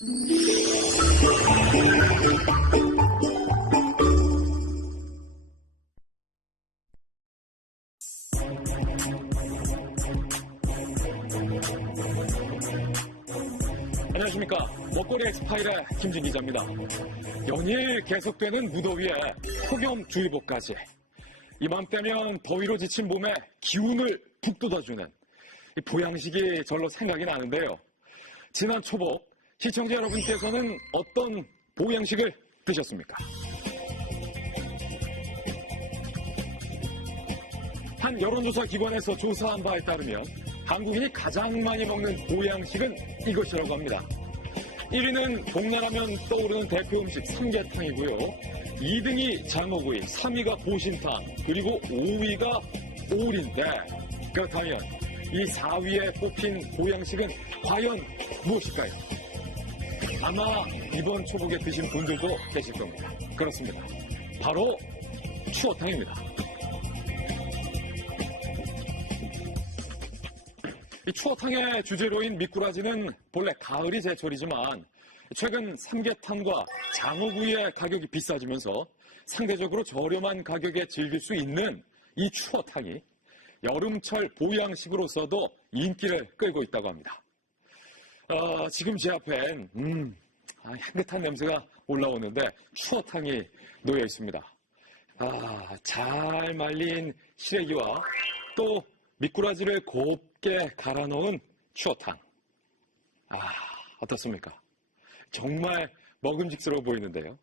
안녕하십니까. 먹거리 엑스파일의 김진 기자입니다. 연일 계속되는 무더위에 폭염주의보까지. 이맘때면 더위로 지친 몸에 기운을 북돋아주는 이 보양식이 절로 생각이 나는데요. 지난 초복 시청자 여러분께서는 어떤 보양식을 드셨습니까? 한 여론조사 기관에서 조사한 바에 따르면 한국인이 가장 많이 먹는 보양식은 이것이라고 합니다. 1위는 봄나라면 떠오르는 대표 음식 삼계탕이고요. 2등이 장어구이, 3위가 보신탕, 그리고 5위가 오리인데 그렇다면 이 4위에 뽑힌 보양식은 과연 무엇일까요? 아마 이번 초복에 드신 분들도 계실 겁니다. 그렇습니다. 바로 추어탕입니다. 이 추어탕의 주재료인 미꾸라지는 본래 가을이 제철이지만 최근 삼계탕과 장어구이의 가격이 비싸지면서 상대적으로 저렴한 가격에 즐길 수 있는 이 추어탕이 여름철 보양식으로서도 인기를 끌고 있다고 합니다. 지금 제 앞엔 향긋한 냄새가 올라오는데 추어탕이 놓여 있습니다. 잘 말린 시래기와 또 미꾸라지를 곱게 갈아 넣은 추어탕. 어떻습니까? 정말 먹음직스러워 보이는데요.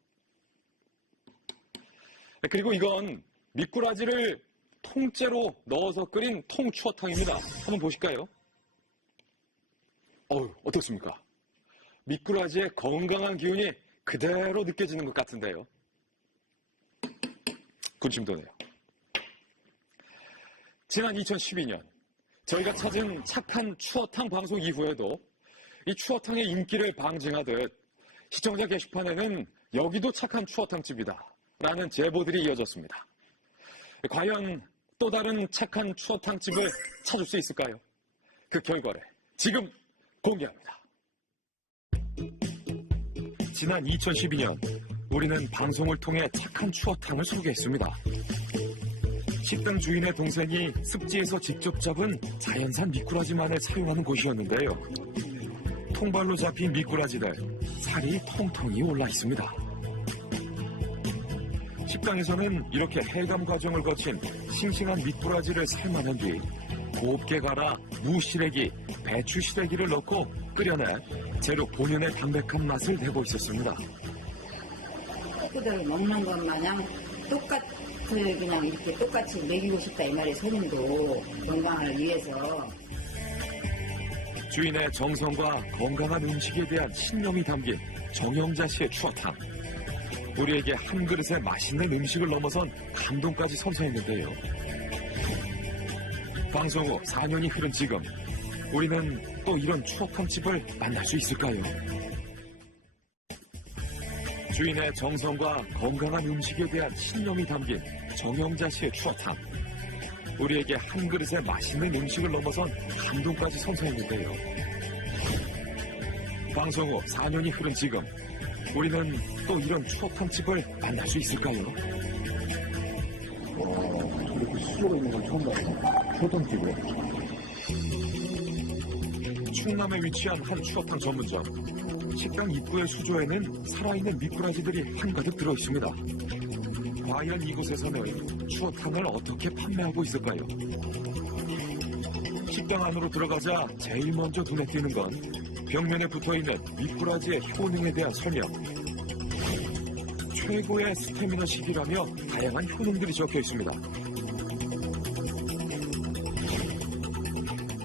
그리고 이건 미꾸라지를 통째로 넣어서 끓인 통추어탕입니다. 한번 보실까요? 어떻습니까? 미꾸라지의 건강한 기운이 그대로 느껴지는 것 같은데요. 군침 도네요. 지난 2012년 저희가 찾은 착한 추어탕 방송 이후에도 이 추어탕의 인기를 방증하듯 시청자 게시판에는 여기도 착한 추어탕집이다 라는 제보들이 이어졌습니다. 과연 또 다른 착한 추어탕집을 찾을 수 있을까요? 그 결과를 지금 공개합니다. 지난 2012년 우리는 방송을 통해 착한 추어탕을 소개했습니다. 식당 주인의 동생이 습지에서 직접 잡은 자연산 미꾸라지만을 사용하는 곳이었는데요. 통발로 잡힌 미꾸라지들, 살이 통통이 올라 있습니다. 식당에서는 이렇게 해감 과정을 거친 싱싱한 미꾸라지를 삶아낸 뒤 곱게 갈아 무시래기, 배추시래기를 넣고 끓여내 재료 본연의 담백한 맛을 내고 있었습니다. 식구들 먹는 것 마냥 그냥 이렇게 똑같이 먹이고 싶다 이 말이에요. 손님도 건강을 위해서. 주인의 정성과 건강한 음식에 대한 신념이 담긴 정영자 씨의 추어탕. 우리에게 한 그릇의 맛있는 음식을 넘어선 감동까지 선사했는데요. 방송 후 4년이 흐른 지금 우리는 또 이런 추어탕집을 만날 수 있을까요? 주인의 정성과 건강한 음식에 대한 신념이 담긴 정영자 씨의 추어탕. 우리에게 한 그릇의 맛있는 음식을 넘어선 감동까지 선사했는데요. 방송 후 4년이 흐른 지금 우리는 또 이런 추어탕집을 만날 수 있을까요? 이렇게 수조가 있는 건 처음 봤어요. 추어탕집에. 충남에 위치한 한 추어탕 전문점. 식당 입구의 수조에는 살아있는 미꾸라지들이 한가득 들어있습니다. 과연 이곳에서는 추어탕을 어떻게 판매하고 있을까요? 식당 안으로 들어가자 제일 먼저 눈에 띄는 건 벽면에 붙어있는 미꾸라지의 효능에 대한 설명. 최고의 스태미너식이라며 다양한 효능들이 적혀 있습니다.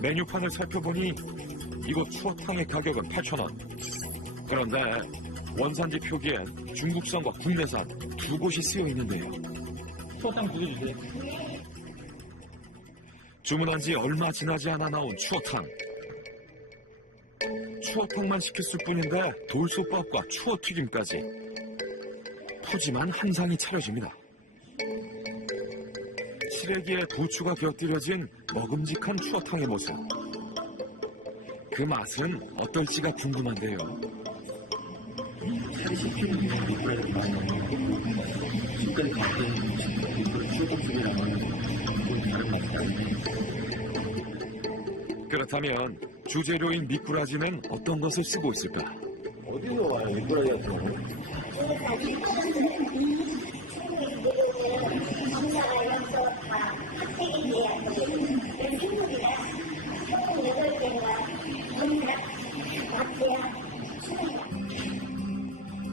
메뉴판을 살펴보니 이곳 추어탕의 가격은 8,000원. 그런데 원산지 표기엔 중국산과 국내산 두 곳이 쓰여 있는데요. 추어탕 2개 주세요. 주문한 지 얼마 지나지 않아 나온 추어탕. 추어탕만 시켰을 뿐인데 돌솥밥과 추어튀김까지 푸짐한 한상이 차려집니다. 시래기에 부추가 곁들여진 먹음직한 추어탕의 모습. 그 맛은 어떨지가 궁금한데요. 살이 씹히는 미꾸라지가 많이 나와요. 지금까지 봤던 추어탕집이랑은 좀 다른 맛이 나네. 그렇다면 주재료인 미꾸라지는 어떤 것을 쓰고 있을까? 어디서 와요, 미꾸라지 같은 경우는?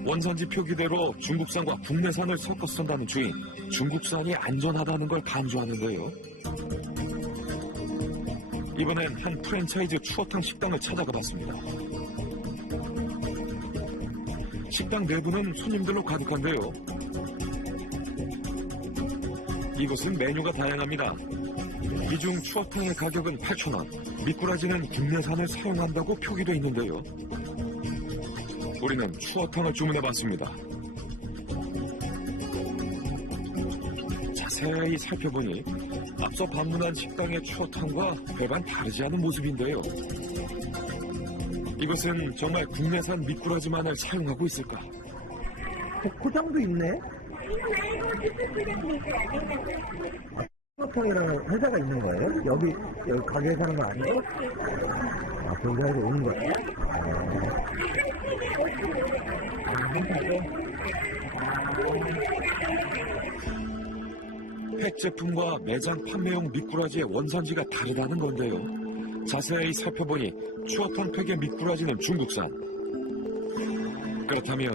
원산지 표기대로 중국산과 국내산을 섞어 쓴다는 주인, 중국산이 안전하다는 걸 강조하는데요. 이번엔 한 프랜차이즈 추어탕 식당을 찾아가 봤습니다. 식당 내부는 손님들로 가득한데요. 이곳은 메뉴가 다양합니다. 이 중 추어탕의 가격은 8,000원, 미꾸라지는 국내산을 사용한다고 표기되어 있는데요. 우리는 추어탕을 주문해봤습니다. 자세히 살펴보니 앞서 방문한 식당의 추어탕과 별반 다르지 않은 모습인데요. 이것은 정말 국내산 미꾸라지만을 사용하고 있을까? 포장도 있네. 추어탕이라는 회사가 있는 거예요? 여기 가게에 사는 거 아니에요? 아, 그 회사에서 오는 거예요? 팩 제품과 매장 판매용 미꾸라지의 원산지가 다르다는 건데요. 자세히 살펴보니 추어탕 팩의 미꾸라지는 중국산. 그렇다면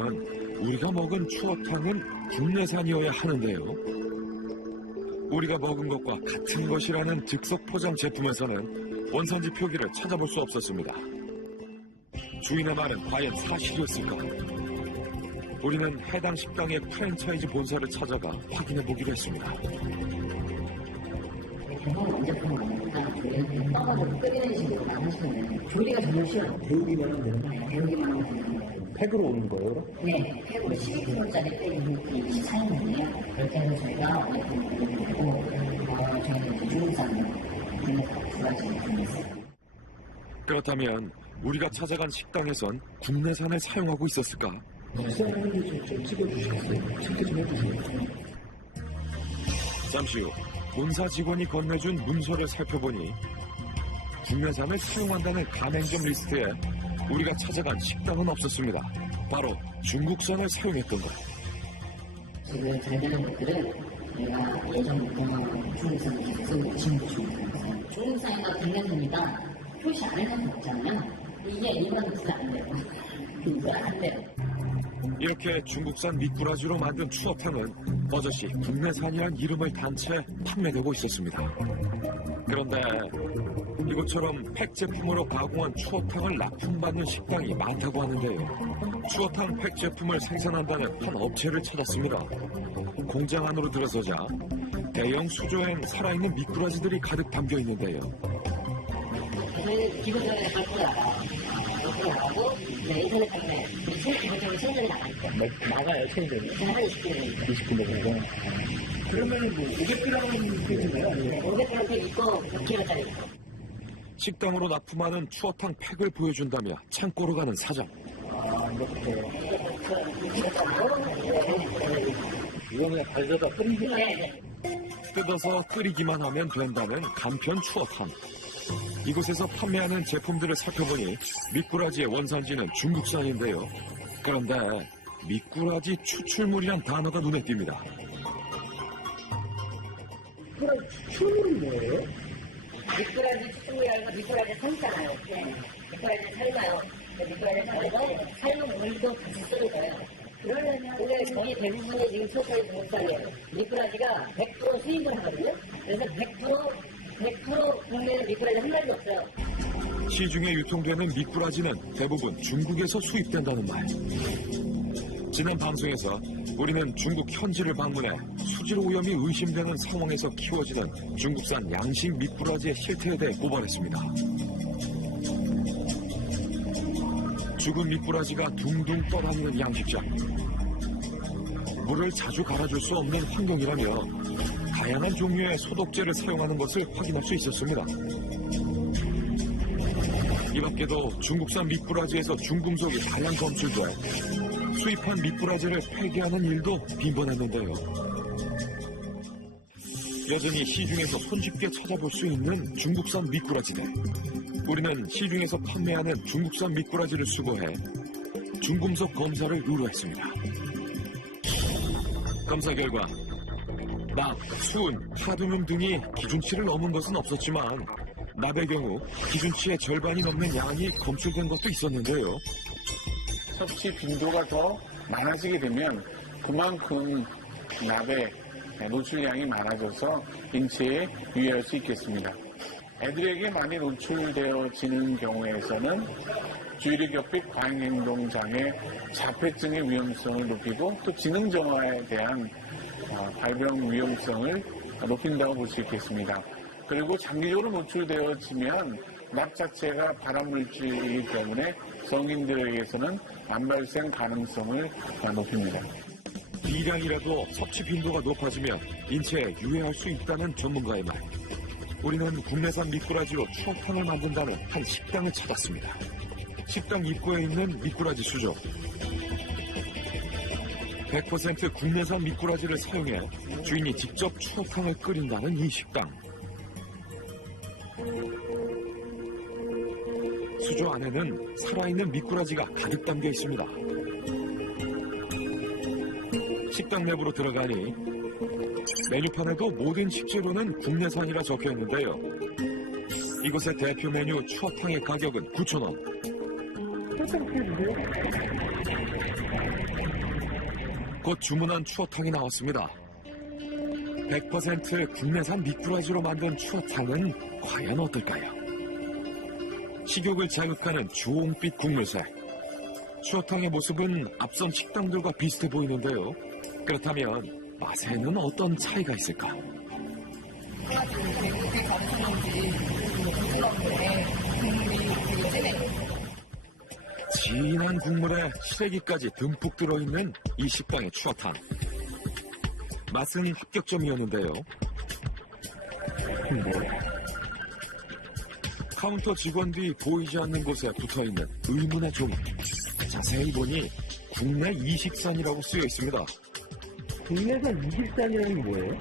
우리가 먹은 추어탕은 국내산이어야 하는데요. 우리가 먹은 것과 같은 것이라는 즉석 포장 제품에서는 원산지 표기를 찾아볼 수 없었습니다. 주인의 말은 과연 사실이었을까? 우리는 해당 식당의 프랜차이즈 본사를 찾아가 확인해 보기로 했습니다. 경험을 언제 푸는 거니까 조리는 떠가지고 끓이는 식으로 하시면 조리가 정말 쉬워요. 데우기만 하면 되는 거예요? 배우기만 하면 되는 거예요. 팩으로 오는 거예요, 그럼? 네, 팩으로 12kg짜리 팩이 24년이에요. 그렇게 해서 저희가 올리고 저희는 이제 중국산 국내산 두 가지를 구매했어요. 그렇다면 우리가 찾아간 식당에선 국내산을 사용하고 있었을까? 식사하는데 좀 찍어주시겠어요? 체크 좀 해주세요. 잠시 후 본사 직원이 건네준 문서를 살펴보니 국내산을 사용한다는 가맹점 리스트에 우리가 찾아간 식당은 없었습니다. 바로 중국산을 사용했던 것. 지금 잘 되는 것들은 저희가 예전부터 중국산을 계속 쓰고 지금도 중국산을 중국산이나 국내산이다 표시 안 해놓은 거 없잖아요. 이게 일반 진짜 안 돼요. 진짜 안 돼요. 이렇게 중국산 미꾸라지로 만든 추어탕은 버젓이 국내산이란 이름을 단 채 판매되고 있었습니다. 그런데 이것처럼 팩 제품으로 가공한 추어탕을 납품받는 식당이 많다고 하는데요. 추어탕 팩 제품을 생산한다는 한 업체를 찾았습니다. 공장 안으로 들어서자 대형 수조엔 살아있는 미꾸라지들이 가득 담겨 있는데요. 저희는 기본적으로 나가고 인터넷 판매 기본적으로 체인점이 나가니까 나가요, 체인점이. 한 20kg 20kg 정도. 그러면은 뭐 500g 팩인가요? 아니면 500g 팩 있고 100kg짜리 있고 식당으로 납품하는 추어탕 팩을 보여준다며 창고로 가는 사장. 아, 이렇게. 이거 그냥 발려다 끓이기만 뜯어서 끓이기만 하면 된다는 간편 추어탕. 이곳에서 판매하는 제품들을 살펴보니 미꾸라지의 원산지는 중국산인데요. 그런데 미꾸라지 추출물이란 단어가 눈에 띕니다. 추출물이 뭐예요? 미꾸라지 추출물이라는 건 미꾸라지 삶잖아요. 미꾸라지 삶아요. 미꾸라지 삶아서 삶은 물도 같이 쓰는 거예요. 그러려면 근데 거의 대부분이 지금 추어탕이 중국산이에요. 미꾸라지가 100% 수입을 하거든요. 그래서 100% 국내에 미꾸라지 한 마리도 없어요. 시중에 유통되는 미꾸라지는 대부분 중국에서 수입된다는 말. 지난 방송에서 우리는 중국 현지를 방문해 수질 오염이 의심되는 상황에서 키워지는 중국산 양식 미꾸라지의 실태에 대해 고발했습니다. 죽은 미꾸라지가 둥둥 떠다니는 양식장. 물을 자주 갈아줄 수 없는 환경이라며 다양한 종류의 소독제를 사용하는 것을 확인할 수 있었습니다. 이 밖에도 중국산 미꾸라지에서 중금속이 다량 검출돼 수입한 미꾸라지를 폐기하는 일도 빈번했는데요. 여전히 시중에서 손쉽게 찾아볼 수 있는 중국산 미꾸라지들. 우리는 시중에서 판매하는 중국산 미꾸라지를 수거해 중금속 검사를 의뢰했습니다. 검사 결과 납, 수은, 카드뮴 등이 기준치를 넘은 것은 없었지만 납의 경우 기준치의 절반이 넘는 양이 검출된 것도 있었는데요. 섭취 빈도가 더 많아지게 되면 그만큼 납의 노출량이 많아져서 인체에 유해할 수 있겠습니다. 애들에게 많이 노출되어지는 경우에서는 주의력결핍 과잉행동 장애, 자폐증의 위험성을 높이고 또 지능 정화에 대한 발병 위험성을 높인다고 볼 수 있겠습니다. 그리고 장기적으로 노출되어지면 납 자체가 발암물질이기 때문에 성인들에게서는 암 발생 가능성을 높입니다. 비량이라도 섭취 빈도가 높아지면 인체에 유해할 수 있다는 전문가의 말. 우리는 국내산 미꾸라지로 추어탕을 만든다는 한 식당을 찾았습니다. 식당 입구에 있는 미꾸라지 수조. 100% 국내산 미꾸라지를 사용해 주인이 직접 추어탕을 끓인다는 이 식당. 수조 안에는 살아있는 미꾸라지가 가득 담겨 있습니다. 식당 내부로 들어가니 메뉴판에도 모든 식재료는 국내산이라 적혀 있는데요. 이곳의 대표 메뉴 추어탕의 가격은 9,000원. 곧 주문한 추어탕이 나왔습니다. 100% 국내산 미꾸라지로 만든 추어탕은 과연 어떨까요? 식욕을 자극하는 주홍빛 국물색. 추어탕의 모습은 앞선 식당들과 비슷해 보이는데요. 그렇다면 맛에는 어떤 차이가 있을까? 진한 국물에 시래기까지 듬뿍 들어있는 이 식당의 추어탕. 맛은 합격점이었는데요. 카운터 직원 뒤 보이지 않는 곳에 붙어있는 의문의 종이. 자세히 보니 국내 이식산이라고 쓰여 있습니다. 국내산 이식산이라는 게 뭐예요?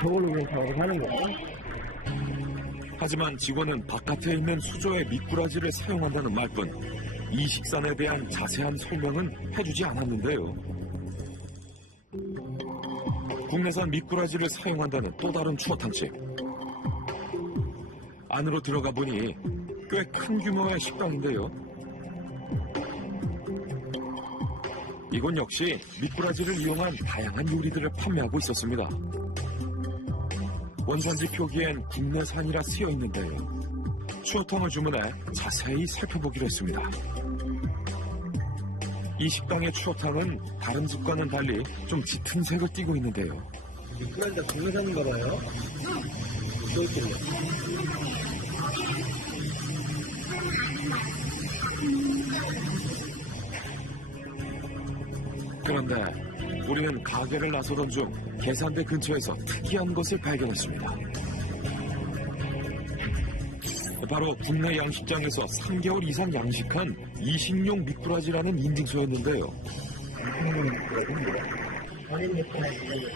저걸로 그냥 작업을 하는 거예요? 하지만 직원은 바깥에 있는 수조의 미꾸라지를 사용한다는 말뿐 이식산에 대한 자세한 설명은 해주지 않았는데요. 국내산 미꾸라지를 사용한다는 또 다른 추어탕집. 안으로 들어가 보니 꽤 큰 규모의 식당인데요. 이곳 역시 미꾸라지를 이용한 다양한 요리들을 판매하고 있었습니다. 원산지 표기엔 국내산이라 쓰여 있는데요. 추어탕을 주문해 자세히 살펴보기로 했습니다. 이 식당의 추어탕은 다른 집과는 달리 좀 짙은 색을 띠고 있는데요. 미꾸라지가 국내산인가 봐요? 또 있길래. 그런데 우리는 가게를 나서던 중 계산대 근처에서 특이한 것을 발견했습니다. 바로 국내 양식장에서 3개월 이상 양식한 이식용 미꾸라지라는 인증서였는데요. 어린 미꾸라지를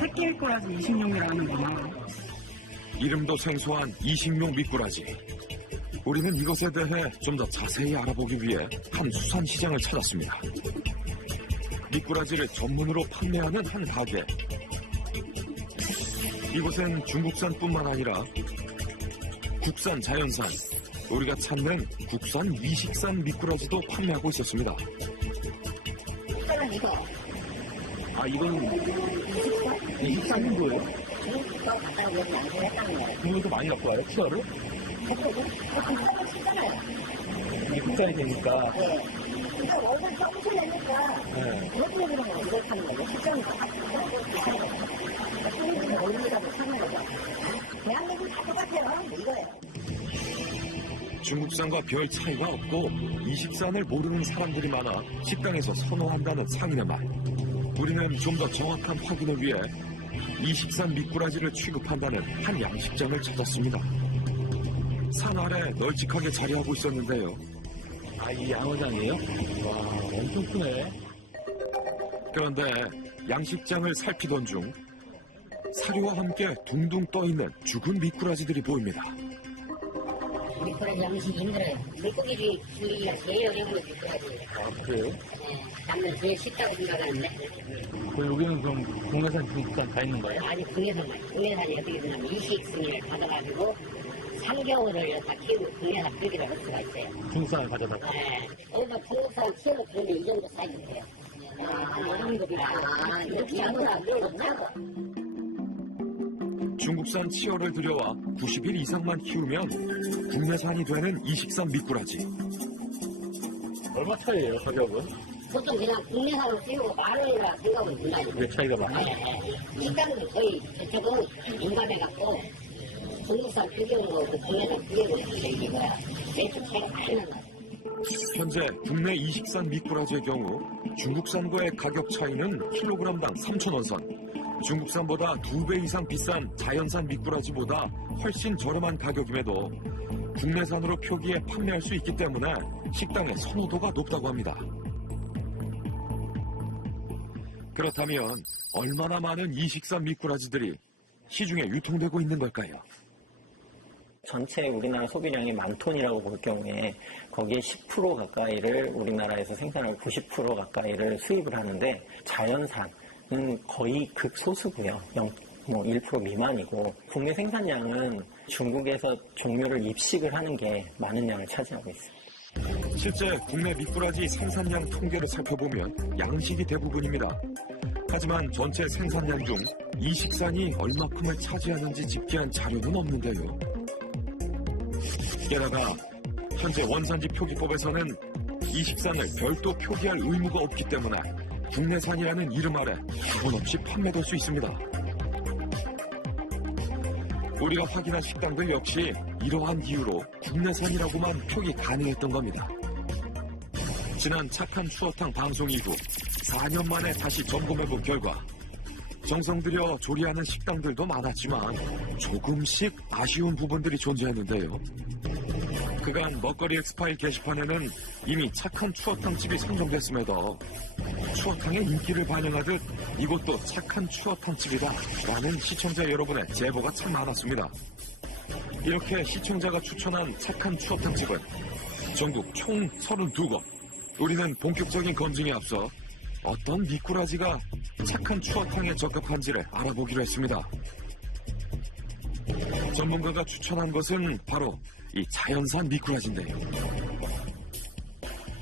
새끼 미꾸라지 20용이라는구나. 이름도 생소한 이식용 미꾸라지. 우리는 이것에 대해 좀 더 자세히 알아보기 위해 한 수산시장을 찾았습니다. 미꾸라지를 전문으로 판매하는 한 가게. 이곳엔 중국산뿐만 아니라 국산, 자연산, 우리가 찾는 국산 이식산 미꾸라지도 판매하고 있었습니다. 색깔은 이거. 아, 이건 이식산인 거예요? 이거 갖다 여기 양식했다는 거예요. 그러면서 많이 갖고 와요, 치어를? 국산을 치잖아요. 이게 국산이 되니까. 네. 그러니까 월급 조금씩 내니까 네. 그것 때문에 그런 거예요. 이걸 파는 거예요. 식감이 더 비싼 거예요. 소리지는 얼굴이라도 사는 거죠. 대한민국 다 똑같아요. 이거예요. 중국산과 별 차이가 없고 이식산을 모르는 사람들이 많아 식당에서 선호한다는 상인의 말. 우리는 좀 더 정확한 확인을 위해 이식산 미꾸라지를 취급한다는 한 양식장을 찾았습니다. 산 아래 널찍하게 자리하고 있었는데요. 아, 이 양어장이에요? 와, 엄청 크네. 그런데 양식장을 살피던 중 사료와 함께 둥둥 떠있는 죽은 미꾸라지들이 보입니다. 미꾸라지 양식이 힘들어요. 물고기들이 키우기가 제일 어려운 게 미꾸라지예요. 아, 그래요? 네, 남들 제일 쉽다고 생각하는데 여기는 그럼 국내산 중국산 다 있는 거예요? 아직 국내산이 어떻게 되냐면 이식 승인을 받아가지고 3개월을 다 키우고 국내산 크기를 할 수가 있어요. 중국산을 가져다가. 네. 여기서 중국산 키우는 그런데 이 정도 사이즈 돼요. 이 정도 이렇게 양보다 그런 거 작아. 중국산 치어를 들여와 90일 이상만 키우면 국내산이 되는 이식산 미꾸라지. 얼마 차이예요, 가격은? 보통 그냥 국내산으로 키우고 만 원이라 생각은 든다니까. 왜 차이가 많아요? 식당도 저희 저쪽은 민감해갖고 중국산 비교는 거고 국내산 비교는 이거야. 매출 차이가 많이 난다. 현재 국내 이식산 미꾸라지의 경우 중국산과의 가격 차이는 킬로그램당 3,000원 선. 중국산보다 2배 이상 비싼 자연산 미꾸라지보다 훨씬 저렴한 가격임에도 국내산으로 표기해 판매할 수 있기 때문에 식당의 선호도가 높다고 합니다. 그렇다면 얼마나 많은 이식산 미꾸라지들이 시중에 유통되고 있는 걸까요? 전체 우리나라 소비량이 10,000톤이라고 볼 경우에 거기에 10% 가까이를 우리나라에서 생산하고 90% 가까이를 수입을 하는데 자연산은 거의 극소수고요. 1% 미만이고 국내 생산량은 중국에서 종류를 입식을 하는 게 많은 양을 차지하고 있습니다. 실제 국내 미꾸라지 생산량 통계를 살펴보면 양식이 대부분입니다. 하지만 전체 생산량 중 이식산이 얼마큼을 차지하는지 집계한 자료는 없는데요. 게다가 현재 원산지 표기법에서는 이식산을 별도 표기할 의무가 없기 때문에 국내산이라는 이름 아래 구분 없이 판매될 수 있습니다. 우리가 확인한 식당들 역시 이러한 이유로 국내산이라고만 표기 가능했던 겁니다. 지난 착한 추어탕 방송 이후 4년 만에 다시 점검해본 결과 정성 들여 조리하는 식당들도 많았지만 조금씩 아쉬운 부분들이 존재했는데요. 그간 먹거리 엑스파일 게시판에는 이미 착한 추어탕집이 선정됐음에도 추어탕의 인기를 반영하듯 이곳도 착한 추어탕집이다 라는 시청자 여러분의 제보가 참 많았습니다. 이렇게 시청자가 추천한 착한 추어탕집은 전국 총 32곳. 우리는 본격적인 검증에 앞서 어떤 미꾸라지가 착한 추어탕에 적합한지를 알아보기로 했습니다. 전문가가 추천한 것은 바로 이 자연산 미꾸라지인데요.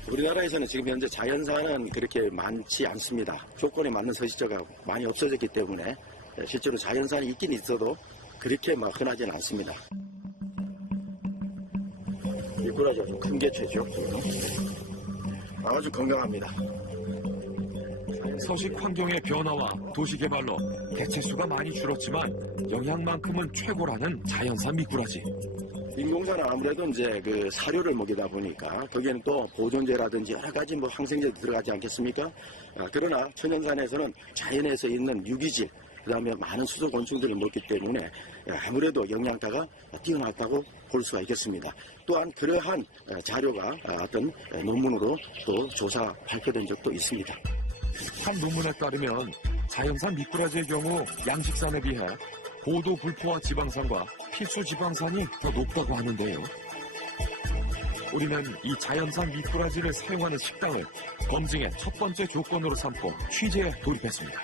우리나라에서는 지금 현재 자연산은 그렇게 많지 않습니다. 조건에 맞는 서식처가 많이 없어졌기 때문에 실제로 자연산이 있긴 있어도 그렇게 막 흔하지는 않습니다. 미꾸라지가 좀 큰 개체죠. 아주 건강합니다. 서식 환경의 변화와 도시 개발로 개체수가 많이 줄었지만 영양만큼은 최고라는 자연산 미꾸라지. 인공산은 아무래도 이제 그 사료를 먹이다 보니까 거기에는 또 보존제라든지 여러 가지 뭐 항생제 들어가지 않겠습니까? 그러나 천연산에서는 자연에서 있는 유기질, 그다음에 많은 수소 곤충들을 먹기 때문에 아무래도 영양가가 뛰어났다고 볼 수가 있겠습니다. 또한 그러한 자료가 어떤 논문으로 또 조사 발표된 적도 있습니다. 한 논문에 따르면 자연산 미꾸라지의 경우 양식산에 비해 고도 불포화 지방산과 필수 지방산이 더 높다고 하는데요. 우리는 이 자연산 미꾸라지를 사용하는 식당을 검증의 첫 번째 조건으로 삼고 취재에 돌입했습니다.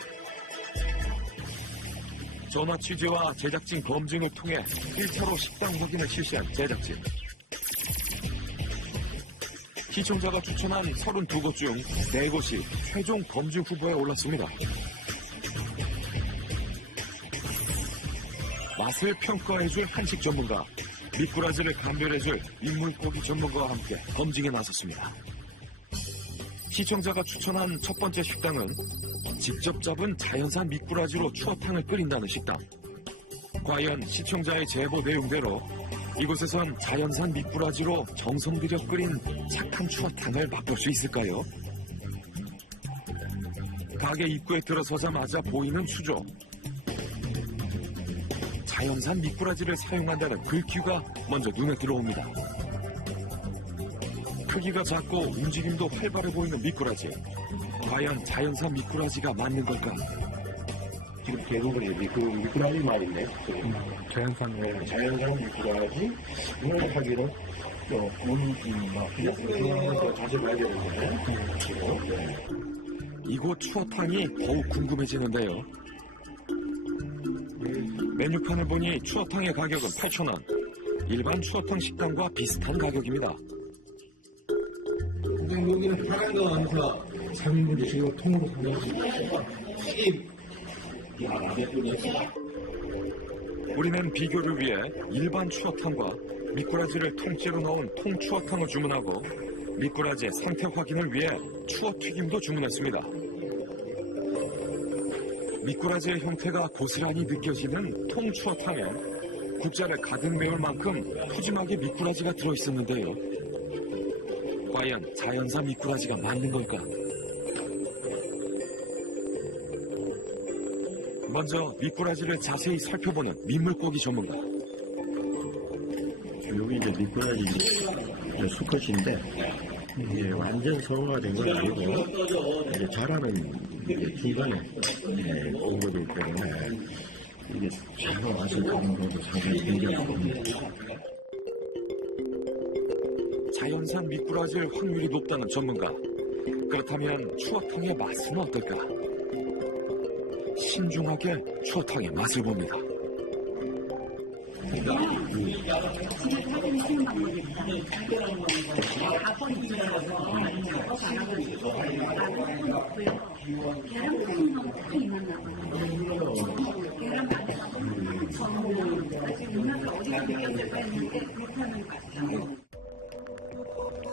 전화 취재와 제작진 검증을 통해 1차로 식당 확인을 실시한 제작진. 시청자가 추천한 32곳 중 4곳이 최종 검증 후보에 올랐습니다. 맛을 평가해줄 한식 전문가, 미꾸라지를 감별해줄 인물고기 전문가와 함께 검증에 나섰습니다. 시청자가 추천한 첫 번째 식당은 직접 잡은 자연산 미꾸라지로 추어탕을 끓인다는 식당. 과연 시청자의 제보 내용대로 이곳에선 자연산 미꾸라지로 정성 들여 끓인 착한 추어탕을 맛볼 수 있을까요? 가게 입구에 들어서자마자 보이는 수조. 자연산 미꾸라지를 사용한다는 글귀가 먼저 눈에 들어옵니다. 크기가 작고 움직임도 활발해 보이는 미꾸라지. 과연 자연산 미꾸라지가 맞는 걸까? 지금 대부분 미꾸라지 말인데 자연산 미꾸라지 이걸 하기로 또 자세히 봐야 되는데 이곳 추어탕이 더욱 궁금해지는데요. 메뉴판을 보니 추어탕의 가격은 8,000원. 일반 추어탕 식당과 비슷한 가격입니다. 여기는 파란 거 하면서 3인분 드시고 통으로 사면 우리는 비교를 위해 일반 추어탕과 미꾸라지를 통째로 넣은 통추어탕을 주문하고 미꾸라지의 상태 확인을 위해 추어튀김도 주문했습니다. 미꾸라지의 형태가 고스란히 느껴지는 통추어탕엔 국자를 가득 메울 만큼 푸짐하게 미꾸라지가 들어있었는데요. 과연 자연산 미꾸라지가 맞는 걸까? 먼저 미꾸라지를 자세히 살펴보는 민물고기 전문가. 여기 이제 미꾸라지 수컷인데 이게 완전 성화가 된 건 아니고 이제 자라는 중간에 온 거기 때문에 이게 자라 와서 가는 것도 상당히 굉장히 자연산 미꾸라지일 확률이 높다는 전문가. 그렇다면 추어탕의 맛은 어떨까? 신중하게 추어탕의 맛을 봅니다.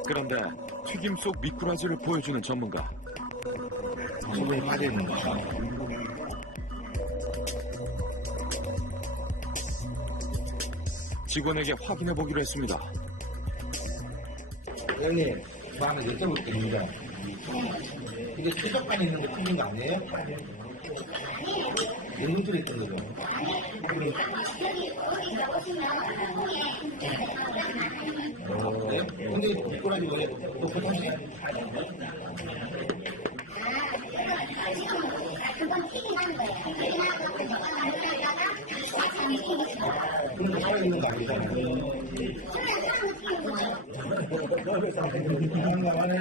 그런데 튀김 속 미꾸라지를 보여주는 전문가. 소금이 빠져있는 거. 직원에게 확인해 보기로 했습니다. 형님, 저 하나 여쭤볼 게 있는데 이게 최적판 있는 거 틀린 거 아니에요? 냉동실에 있던 거죠? 네? 근데 미꾸라지 왜 또 포장해? 그런 거 살아있는 거 아니잖아요. 난감하네.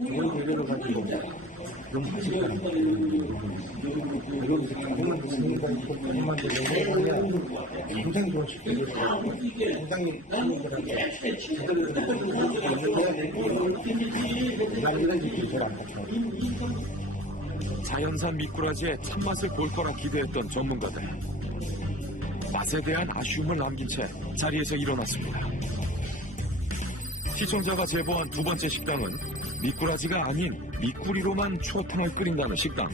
이걸 제대로 가지고 너무 맛있다. 이걸 가공을 했으니까 이거 조금만 더 넣으면 굉장히 좋은 식품이에요. 굉장히 자연산 미꾸라지의 참맛을 볼 거라 기대했던 전문가들. 맛에 대한 아쉬움을 남긴 채 자리에서 일어났습니다. 시청자가 제보한 두 번째 식당은 미꾸라지가 아닌 미꾸리로만 추어탕을 끓인다는 식당.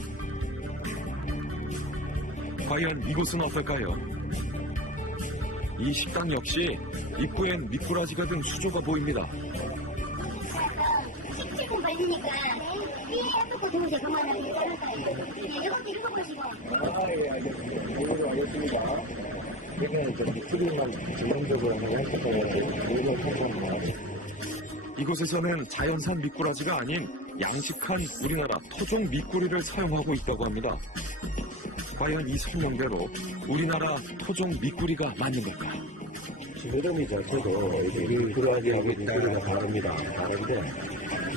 과연 이곳은 어떨까요? 이 식당 역시 입구엔 미꾸라지가 든 수조가 보입니다. 식재금 걸리니까 해놓고 주무세요. 그만하면 괜찮을까요? 이것도 읽어보시고. 알겠습니다. 여기는 좀 미꾸리만 전문적으로 하는 이곳에서는 자연산 미꾸라지가 아닌 양식한 우리나라 토종 미꾸리를 사용하고 있다고 합니다. 과연 이 설명대로 우리나라 토종 미꾸리가 맞는 걸까? 지느러미 자체도 미꾸라지하고 미꾸리가 다릅니다. 다른데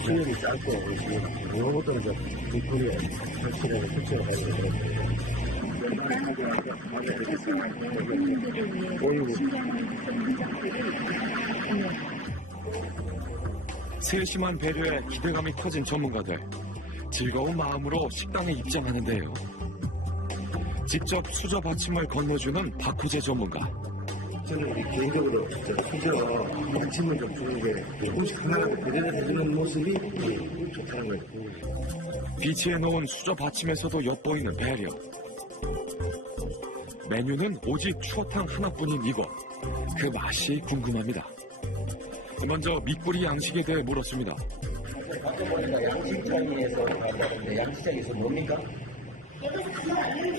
수염이 짧고 이거보다는 미꾸리의 확실하게 특징을 가지고 있습니다. 세심한 배려에 기대감이 커진 전문가들. 즐거운 마음으로 식당에 입장하는데요. 직접 수저 받침을 건네주는 박호재 전문가. 저는 개인적으로 수저 받침을 좀 주는 게 조금씩 하나라도 배려를 해주는 모습이 좋다는 거예요. 비치해 놓은 수저 받침에서도 엿보이는 배려. 메뉴는 오직 추어탕 하나뿐인 이곳. 그 맛이 궁금합니다. 먼저 미꾸리 양식에 대해 물었습니다. 아까 보니까 양식장에서 간다는데 양식장에서 뭡니까? 여기서 그거 왔는데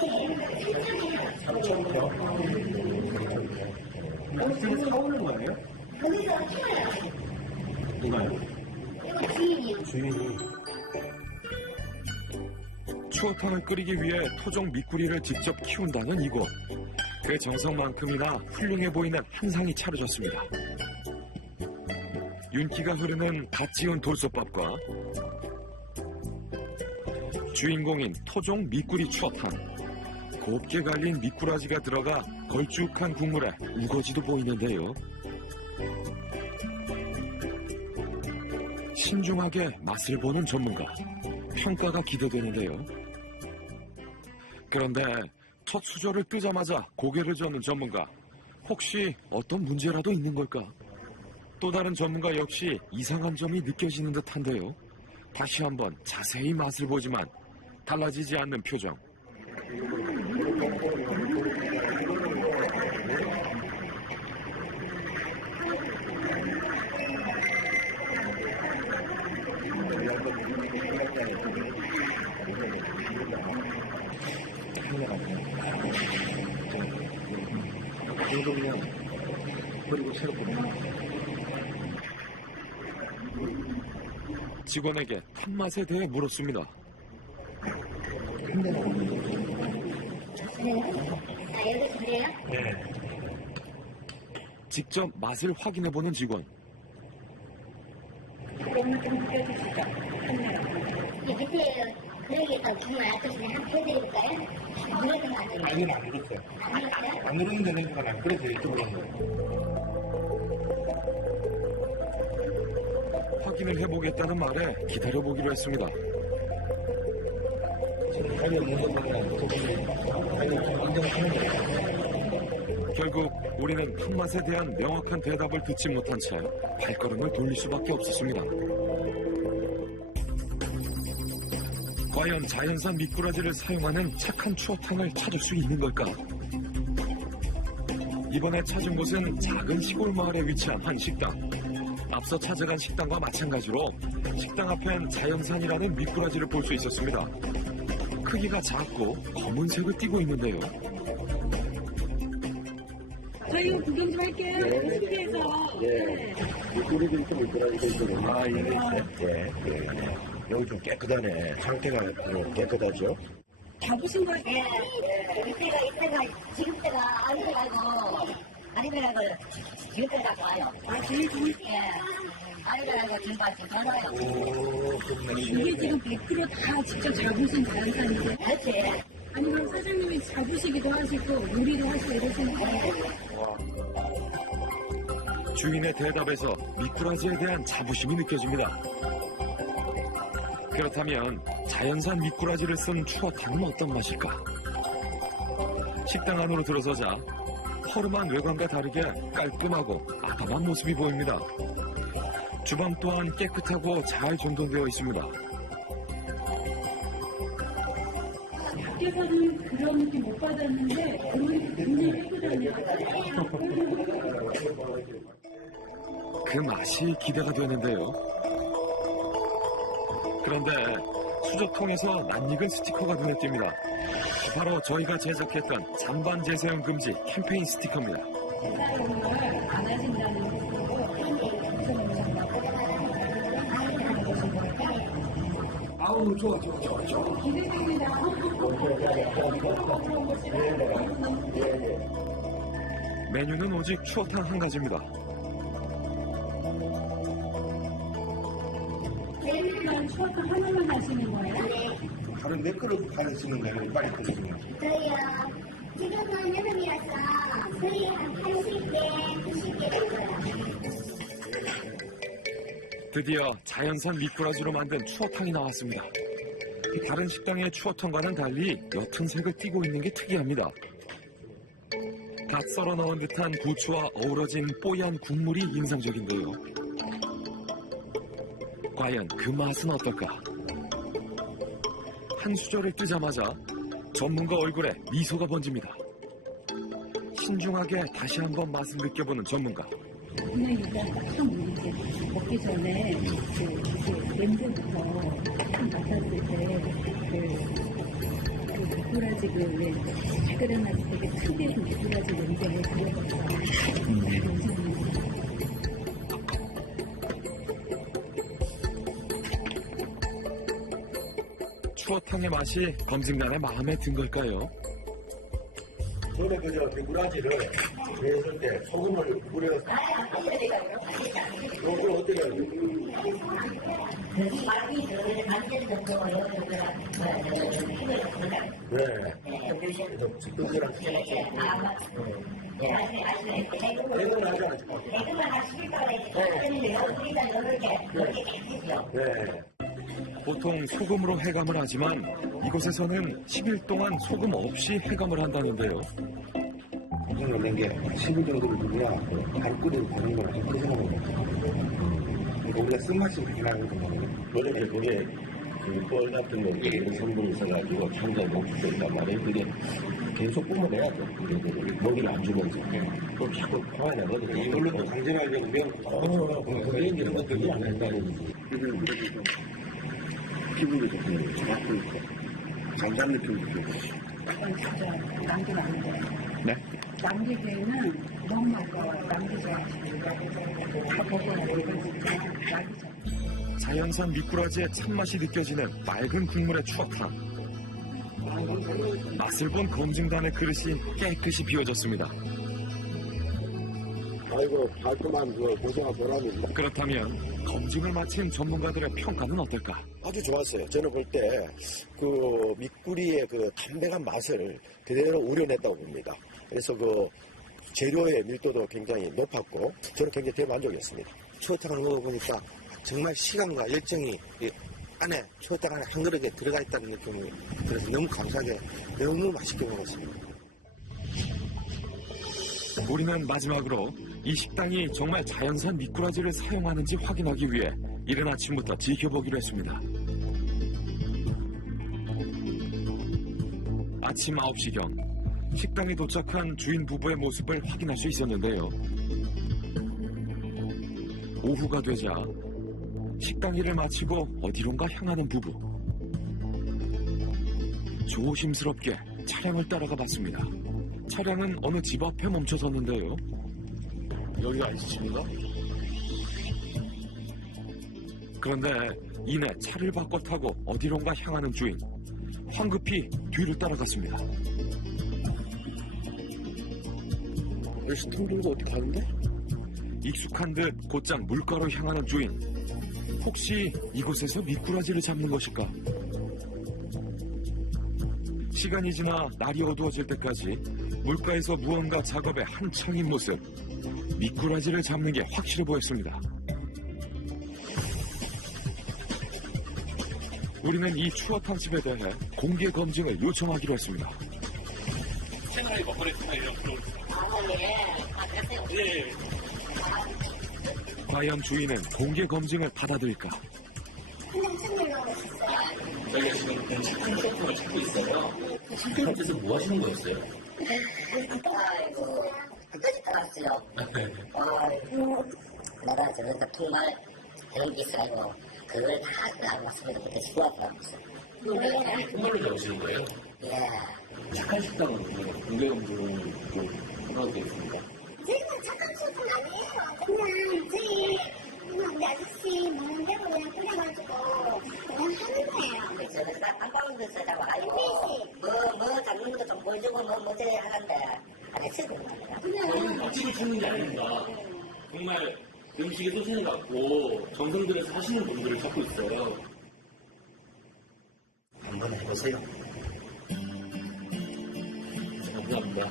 삼촌이에요. 3,000kg? 양식장에서 사오는 거예요? 거기서 키워요. 누가요? 이거 주인이요. 주인이. 추어탕을 끓이기 위해 토종 미꾸리를 직접 키운다는 이곳. 그 정성만큼이나 훌륭해 보이는 한상이 차려졌습니다. 윤기가 흐르는 갓 지은 돌솥밥과 주인공인 토종 미꾸리 추어탕. 곱게 갈린 미꾸라지가 들어가 걸쭉한 국물에 우거지도 보이는데요. 신중하게 맛을 보는 전문가. 평가가 기대되는데요. 그런데 첫 수저를 뜨자마자 고개를 젓는 전문가. 혹시 어떤 문제라도 있는 걸까? 또 다른 전문가 역시 이상한 점이 느껴지는 듯한데요. 다시 한번 자세히 맛을 보지만 달라지지 않는 표정. 이거 그냥 버리고 새롭게 직원에게 탑맛에 대해 물었습니다. 그래요? 여기서 그래요? 네. 직접 맛을 확인해보는 직원. 이 밑에 그러기가 정말 아프시네. 한번 해드릴까요? 누르는 거 아니에요? 아니는 안 눌렀어요. 안 눌렀어요? 안 누르는 데는 그건 안 그래서 여쭤보는 거예요. 확인을 해보겠다는 말에 기다려보기로 했습니다. 아니 없는 것보다는 조금 아니 인정하는 거예요. 결국 우리는 탑맛에 대한 명확한 대답을 듣지 못한 채 발걸음을 돌릴 수밖에 없었습니다. 과연 자연산 미꾸라지를 사용하는 착한 추어탕을 찾을 수 있는 걸까? 이번에 찾은 곳은 작은 시골 마을에 위치한 한 식당. 앞서 찾아간 식당과 마찬가지로 식당 앞엔 자연산이라는 미꾸라지를 볼 수 있었습니다. 크기가 작고 검은색을 띠고 있는데요. 저희 이거 구경 좀 할게요. 스키에서. 네. 미꾸리들이 좀 미꾸라지가 있거든요. 아, 이게 있어요? 네. 네. 여기 좀 깨끗하네. 상태가 깨끗하죠? 잡으신 거예요? 예, 이때가 지금 때가 아니더라도 지금 때 갖고 와요. 아, 제일 좋은. 예, 아니더라도 지금 와요. 오, 좋네. 이게 지금 100% 다 직접 잡으신 자연산이세요? 그렇지. 아니, 그럼 사장님이 잡으시기도 하시고, 요리도 하시고 이러시는 거예요? 주인의 대답에서 미꾸라지에 대한 자부심이 느껴집니다. 그렇다면 자연산 미꾸라지를 쓴 추어탕은 어떤 맛일까? 식당 안으로 들어서자 허름한 외관과 다르게 깔끔하고 아담한 모습이 보입니다. 주방 또한 깨끗하고 잘 정돈되어 있습니다. 밖에서는 그런 느낌 못 받았는데, 오늘 굉장히 깨끗하네요. 그 맛이 기대가 되는데요. 그런데 수저통에서 낯익은 스티커가 눈에 띕니다. 바로 저희가 제작했던 잔반 재사용 금지 캠페인 스티커입니다. 안 하신다는 아우, 좋아. 기대됩니다. 메뉴는 오직 추어탕 한 가지입니다. 내일만 추어탕 하나만 하시는 거예요? 하루 몇 그릇 가르치는 거예요? 빨리 끓이시면. 저희요. 지금은 여름이라서 거의 한 80개, 90개 정도요. 드디어 자연산 미꾸라지로 만든 추어탕이 나왔습니다. 다른 식당의 추어탕과는 달리 옅은 색을 띠고 있는 게 특이합니다. 갓 썰어 넣은 듯한 부추와 어우러진 뽀얀 국물이 인상적인데요. 과연 그 맛은 어떨까? 한 수저를 뜨자마자 전문가 얼굴에 미소가 번집니다. 신중하게 다시 한번 맛을 느껴보는 전문가. 그냥 일단 딱 이렇게 먹기 전에 그 냄새부터 딱 맡았을 때그 미꾸라지 그왜 끓여놨을 때 특유의 미꾸라지 냄새 그거부터 괜찮아요. 추어탕의 맛이 검증단의 마음에 든 걸까요? 전에 그저 미꾸라지를 배웠을 때 소금을 뿌려서 그걸 어떻게 해요? 네. 그래서 집들이랑 대금을 하지 않았죠? 네. 보통 소금으로 해감을 하지만 이곳에서는 10일 동안 소금 없이 해감을 한다는데요. 깜짝 놀란 게 10일 정도를 두면 반 끓여도 되는 거라 그렇게 생각합니다. 우리가 쓴맛이 그렇게 나거든요. 원래 그게 그뻘 같은 거 이런 성분이 있어가지고 창자에 녹수도 있단 말이에요. 그게 계속 뿜어내야죠. 먹이를 안 주면서. 그럼 자꾸 화가 나거든요. 이걸로 또 강제하려고 매운 그게 이제 그것들이 안 한다는 거지. 피부도 좋고 맛도 있고 장단 느낌도 들고 진짜 남기면 안 돼. 네? 남기기에는 너무 아까워. 남기지 않고 다 먹어야 돼. 이거 진짜 낙이죠. 자연산 미꾸라지의 참맛이 느껴지는 맑은 국물의 추어탕. 맛을 본 검증단의 그릇이 깨끗이 비워졌습니다. 아이고 깔끔한 그 고생한 보람입니다. 그렇다면 검증을 마친 전문가들의 평가는 어떨까? 아주 좋았어요. 저는 볼 때 그 미꾸리의 그 담백한 맛을 그대로 우려냈다고 봅니다. 그래서 그 재료의 밀도도 굉장히 높았고 저는 굉장히 대만족이었습니다. 추어탕을 먹어보니까 정말 시간과 열정이 이 안에 추어탕 안에 한 그릇에 들어가 있다는 느낌이 들어서 너무 감사하게 너무 맛있게 먹었습니다. 우리는 마지막으로 이 식당이 정말 자연산 미꾸라지를 사용하는지 확인하기 위해 이른 아침부터 지켜보기로 했습니다. 아침 9시경 식당에 도착한 주인 부부의 모습을 확인할 수 있었는데요. 오후가 되자 식당 일을 마치고 어디론가 향하는 부부. 조심스럽게 차량을 따라가 봤습니다. 차량은 어느 집 앞에 멈춰섰는데요. 여기가 아니지 집인가? 그런데 이내 차를 바꿔 타고 어디론가 향하는 주인. 황급히 뒤를 따라갔습니다. 열심히 통 들고 어디 가는데? 익숙한 듯 곧장 물가로 향하는 주인. 혹시 이곳에서 미꾸라지를 잡는 것일까? 시간이 지나 날이 어두워질 때까지 물가에서 무언가 작업에 한창인 모습. 미꾸라지를 잡는 게 확실해 보였습니다. 우리는 이 추어탕집에 대해 공개 검증을 요청하기로 했습니다. 채널에 먹거리 스타일이라고 들어오겠습니다. 예. 과연 주인은 공개 검증을 받아들일까? 저희가 지금 착한 추어탕을 찾고 있어요. 선생님께서 뭐 하시는 거였어요? 아이고, 끝까지 따랐어요. 아이고, 내가 저기서 정말 그런 게 있어요. 그걸 다 알고 왔습니다. 그때 수고하더라고요. 그럼 정말로 나오시는 거예요? 예. 착한 식당은 공개 검증을 좀 하고 있습니다. 저희는 착한 수준 아니에요. 그냥 저희 우리 아저씨 먹는 대로 그냥 끓여가지고 그냥 하는 거예요. 저는 깜빡한 데서 자꾸 알고, 뭐 잡는 것도 좀 보여주고, 뭐지 하는데, 안 했어요. 저희는 맛집을 찾는 게 아닙니다. 정말 음식에 소신을 갖고 정성 들여서 하시는 분들을 찾고 있어요. 한번 해보세요. 감사합니다.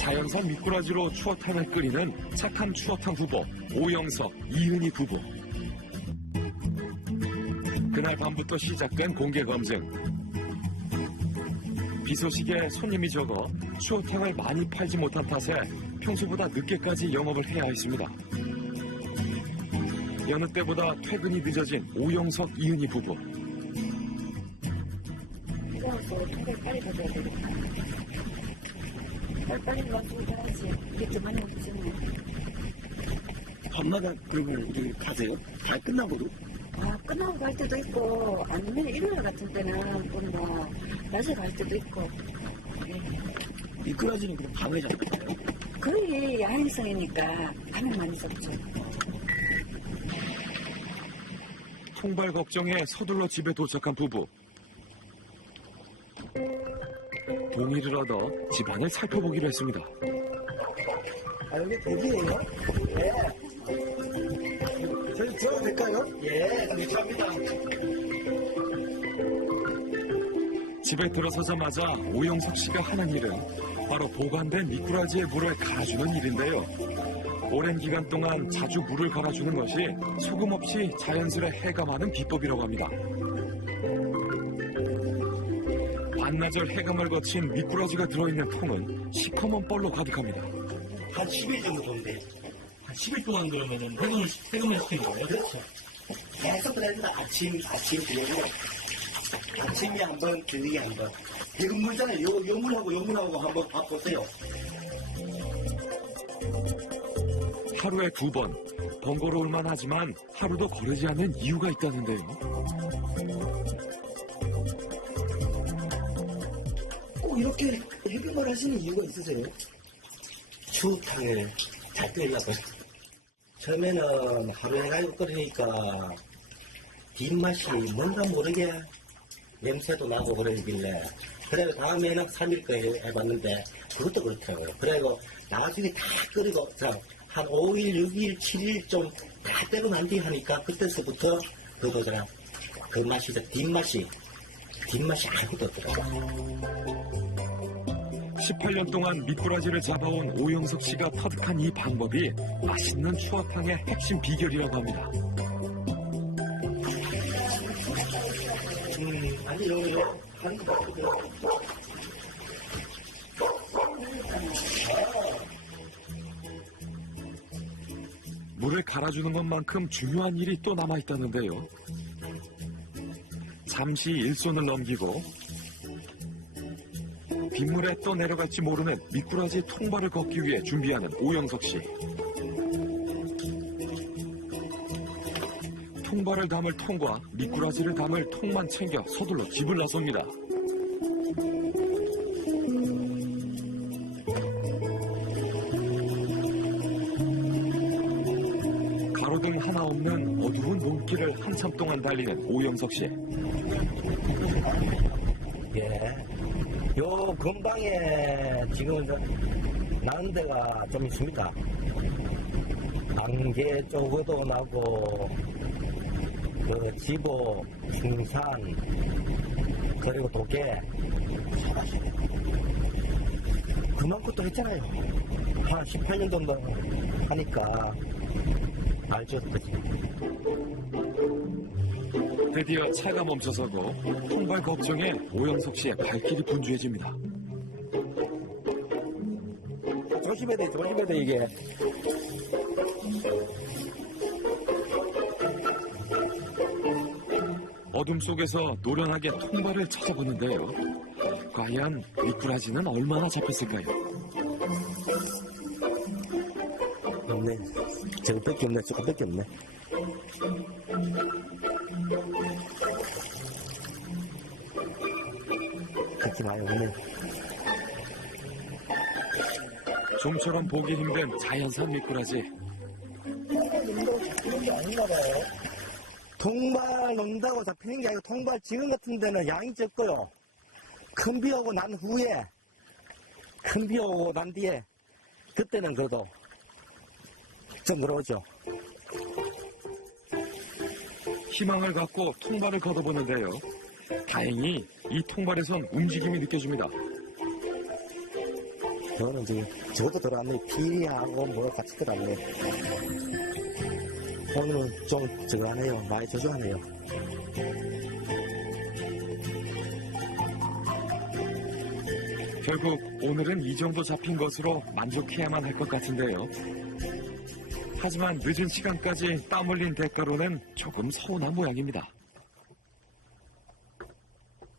자연산 미꾸라지로 추어탕을 끓이는 착한 추어탕 후보 오영석, 이은희 부부. 그날 밤부터 시작된 공개 검증. 비 소식에 손님이 적어 추어탕을 많이 팔지 못한 탓에 평소보다 늦게까지 영업을 해야 했습니다. 여느 때보다 퇴근이 늦어진 오영석, 이은희 부부. 빨리 놔주고 가야지. 이게 좀 많이 없잖아. 밤마다 그러면 이렇게 가세요? 다 끝나고도? 아, 끝나고 갈 때도 있고, 아니면 일요일 같은 때는 뭐, 낮에 갈 때도 있고. 미꾸라지는 그럼 밤에 잡혀요? 거의 야행성이니까 밤에 많이 잡죠. 통발 걱정에 서둘러 집에 도착한 부부. 동의를 얻어 집안을 살펴보기로 했습니다. 아, 여기 돼지예요? 예. 저희 들어가도 될까요? 예, 감사합니다. 집에 들어서자마자 오영석 씨가 하는 일은 바로 보관된 미꾸라지의 물을 갈아주는 일인데요. 오랜 기간 동안 자주 물을 갈아주는 것이 소금 없이 자연스레 해감하는 비법이라고 합니다. 반나절 해감을 거친 미꾸라지가 들어있는 통은 시커먼 뻘로 가득합니다. 한 10일 정도 보는데. 한 10일 동안 그러면은 해금을 시키는 거예요? 그렇죠. 계속 그래서 아침 들려고. 아침에 한 번, 저녁에 한 번. 지금 물잖아요. 요 물하고 한번 바꿔보세요. 하루에 2번, 번거로울 만하지만 하루도 거르지 않는 이유가 있다는데요. 꼭 이렇게 해금을 하시는 이유가 있으세요? 추어탕을 잘 끓이려고요. 처음에는 하루에 가지고 끓이니까 뒷맛이 뭔가 모르게 냄새도 나고 그러길래 그래서 다음에는 3일 거에 해봤는데 그것도 그렇더라고요. 그래서 나중에 다 끓이고 한 5일, 6일, 7일 좀 다 빼고 난 뒤 하니까 그때서부터 그거더라. 그 맛이, 뒷맛이 아무것도 없더라고요. 18년 동안 미꾸라지를 잡아온 오영석 씨가 터득한 이 방법이 맛있는 추어탕의 핵심 비결이라고 합니다. 아니, 요, 하는 거 같거든요. 물을 갈아주는 것만큼 중요한 일이 또 남아있다는데요. 잠시 일손을 넘기고 빗물에 또 내려갈지 모르는 미꾸라지 통발을 걷기 위해 준비하는 오영석 씨. 통발을 담을 통과 미꾸라지를 담을 통만 챙겨 서둘러 집을 나섭니다. 가로등 하나 없는 어두운 논길을 한참 동안 달리는 오영석 씨. 예. 요 근방에 지금 나는 데가 좀 있습니다. 안개 쪽에도 나고, 그 지보, 숭산, 그리고 도계. 그만큼 또 했잖아요. 한 18년 정도 하니까 알죠, 그치? 드디어 차가 멈춰서고 통발 걱정에 오영석 씨의 발길이 분주해집니다. 조심해야 돼, 이게. 어둠 속에서 노련하게 통발을 찾아보는데요. 과연 미꾸라지는 얼마나 잡혔을까요? 없네. 저것밖에 없네. 그렇지 마요, 오늘. 좀처럼 보기 힘든 자연산 미꾸라지. 잡히는 게 아닌가 봐요. 통발 논다고 잡히는 게 아니고 통발 지금 같은 데는 양이 적고요. 큰 비 오고 난 후에, 큰 비 오고 난 뒤에 그때는 그래도 좀 늘어오죠. 희망을 갖고 통발을 걷어보는데요. 다행히 이 통발에선 움직임이 느껴집니다. 저는 지금 저것도 들어왔네. 피하고 뭐 같이 들어왔네. 오늘은 좀 저거 하네요. 많이 저조하네요. 결국 오늘은 이 정도 잡힌 것으로 만족해야만 할 것 같은데요. 하지만 늦은 시간까지 땀 흘린 대가로는 조금 서운한 모양입니다.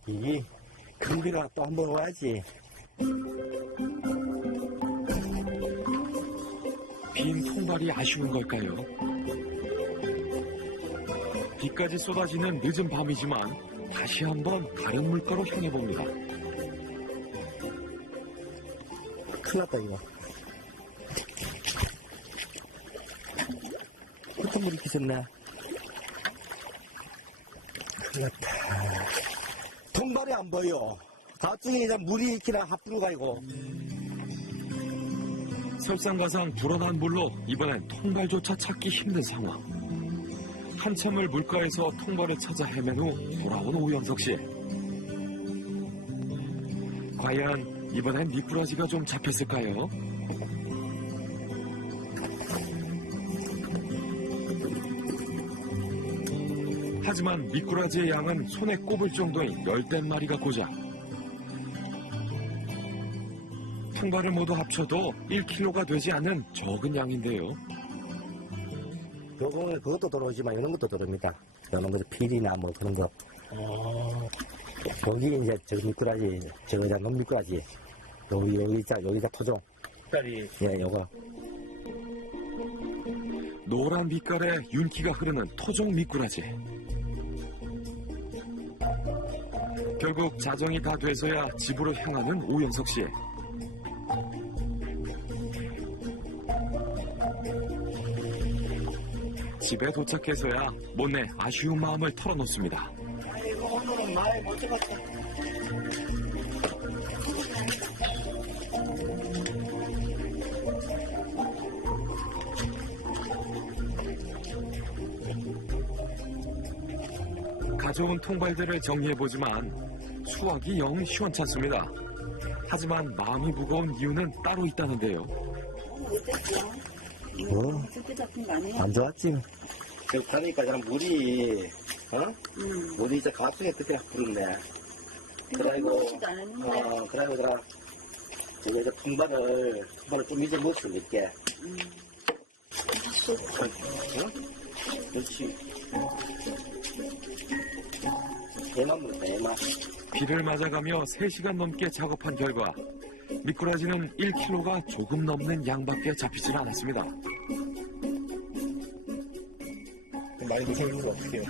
이 큰 비가 또 한 번 와야지. 통발이 아쉬운 걸까요? 비까지 쏟아지는 늦은 밤이지만 다시 한번 다른 물가로 향해 봅니다. 큰일 났다, 이거. 흙탕 물이 끼셨네. 큰일 났다. 통발이 안 보여. 저쪽에 이제 물이 이렇게 하프로 가이고. 설상가상 불어난 물로 이번엔 통발조차 찾기 힘든 상황. 한참을 물가에서 통발을 찾아 헤맨 후 돌아온 오영석 씨. 과연 이번엔 미꾸라지가 좀 잡혔을까요? 하지만 미꾸라지의 양은 손에 꼽을 정도인 10댓마리가 고작. 통발을 모두 합쳐도 1kg가 되지 않는 적은 양인데요. 요거는 그것도 들어오지만 이런 것도 들어옵니다. 이런 거 필이나 뭐 그런 거. 여기 이제 저 미꾸라지, 저거 이제 논미꾸라지. 여기가 토종. 딸이. 예, 요거. 노란 빛깔에 윤기가 흐르는 토종 미꾸라지. 결국 자정이 다 돼서야 집으로 향하는 오영석 씨. 집에 도착해서야 못내 아쉬운 마음을 털어놓습니다. 아이고, 오늘은 많이 못 잡았다. 가져온 통발들을 정리해보지만 수확이 영 시원찮습니다. 하지만 마음이 무거운 이유는 따로 있다는데요. 어땠어? 뭐? 어떻게 잡힌 거 아니야? 안 좋았지? 그러니까 저는 물이, 물이 이제 갑자기 그때 부르네. 그래가지고, 그래가지고, 이제 통발을 좀 이제 먹을 수 있게. 그렇지. 대만 물었다, 대만. 비를 맞아가며 3시간 넘게 작업한 결과 미꾸라지는 1kg가 조금 넘는 양밖에 잡히질 않았습니다. 많이 드시는 건 어떻게 해요?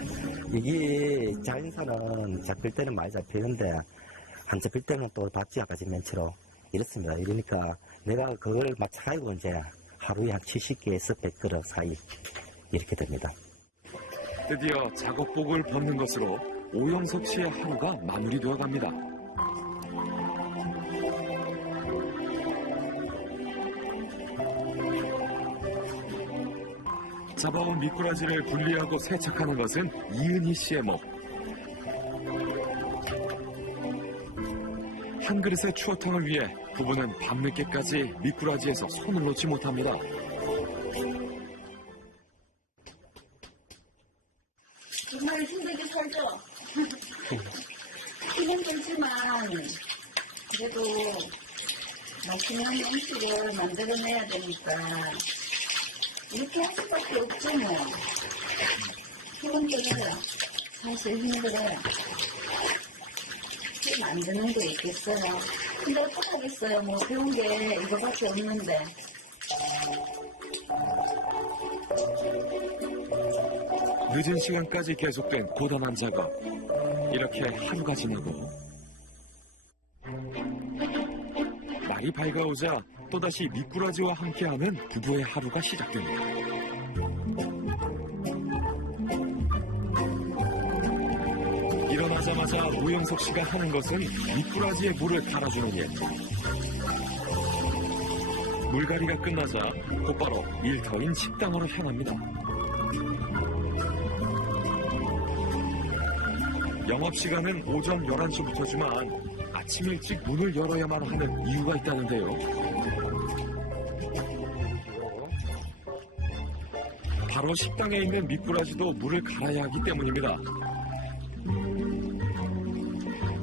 이게 자연산은 잡힐 때는 많이 잡히는데 안 잡힐 때는 또 받지 아까지 맨치로 이렇습니다. 이러니까 내가 그걸 마찬가지로 이제 하루에 한 70개에서 100그릇 사이 이렇게 됩니다. 드디어 작업복을 벗는 것으로 오영석 씨의 하루가 마무리되어 갑니다. 잡아온 미꾸라지를 분리하고 세척하는 것은 이은희 씨의 목. 한 그릇의 추어탕을 위해 부부는 밤늦게까지 미꾸라지에서 손을 놓지 못합니다. 정말 힘들게 살죠? 힘들지만 그래도 맛있는 음식을 만들어내야 되니까 이렇게 할 수밖에 없죠 뭐. 힘들어요. 사실 힘들어요. 만드는 게 있겠어요. 근데 어떡하겠어요. 뭐 배운 게 이거밖에 없는데. 늦은 시간까지 계속된 고단한 작업. 이렇게 하루가 지나고 날이 밝아오자 또다시 미꾸라지와 함께하는 부부의 하루가 시작됩니다. 일어나자마자 오영석 씨가 하는 것은 미꾸라지에 물을 갈아주는 일. 물갈이가 끝나자 곧바로 일터인 식당으로 향합니다. 영업시간은 오전 11시부터지만 아침 일찍 문을 열어야만 하는 이유가 있다는데요. 바로 식당에 있는 미꾸라지도 물을 갈아야 하기 때문입니다.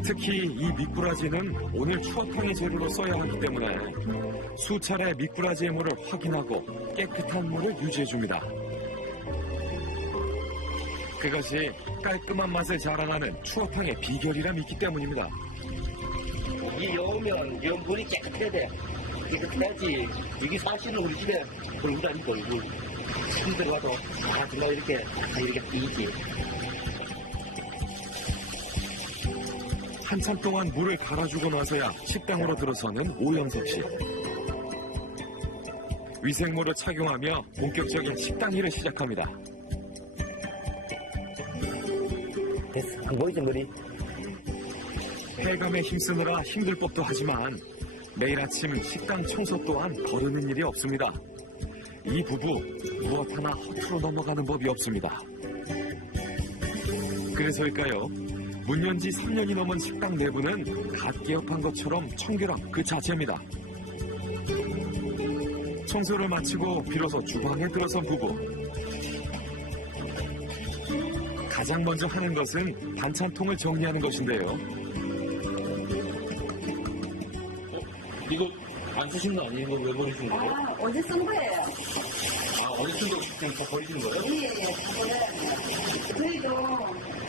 특히 이 미꾸라지는 오늘 추어탕의 재료로 써야 하기 때문에 수차례 미꾸라지의 물을 확인하고 깨끗한 물을 유지해줍니다. 그것이 깔끔한 맛을 자랑하는 추어탕의 비결이라 믿기 때문입니다. 이 오면 이 물이 깨끗해야 돼. 깨끗해야지. 이게 사실은 우리 집에 얼굴 아니고 얼굴. 손 들어가도 정말 이렇게 띄지. 한참 동안 물을 갈아주고 나서야 식당으로 들어서는 오영석 씨. 위생모를 착용하며 본격적인 식당 일을 시작합니다. 됐어. 안 보이지, 머리? 폐감에 힘쓰느라 힘들 법도 하지만 매일 아침 식당 청소 또한 거르는 일이 없습니다. 이 부부 무엇 하나 허투루 넘어가는 법이 없습니다. 그래서일까요? 문 연 지 3년이 넘은 식당 내부는 갓 개업한 것처럼 청결함 그 자체입니다. 청소를 마치고 비로소 주방에 들어선 부부. 가장 먼저 하는 것은 반찬통을 정리하는 것인데요. 이거 안 쓰신 거 아니에요? 이거 왜 버리신 거예요? 아, 어제 쓴 거예요. 아, 어제 쓴 거 그냥 다 버리시는 거예요? 예, 다 버려야 돼요. 저희도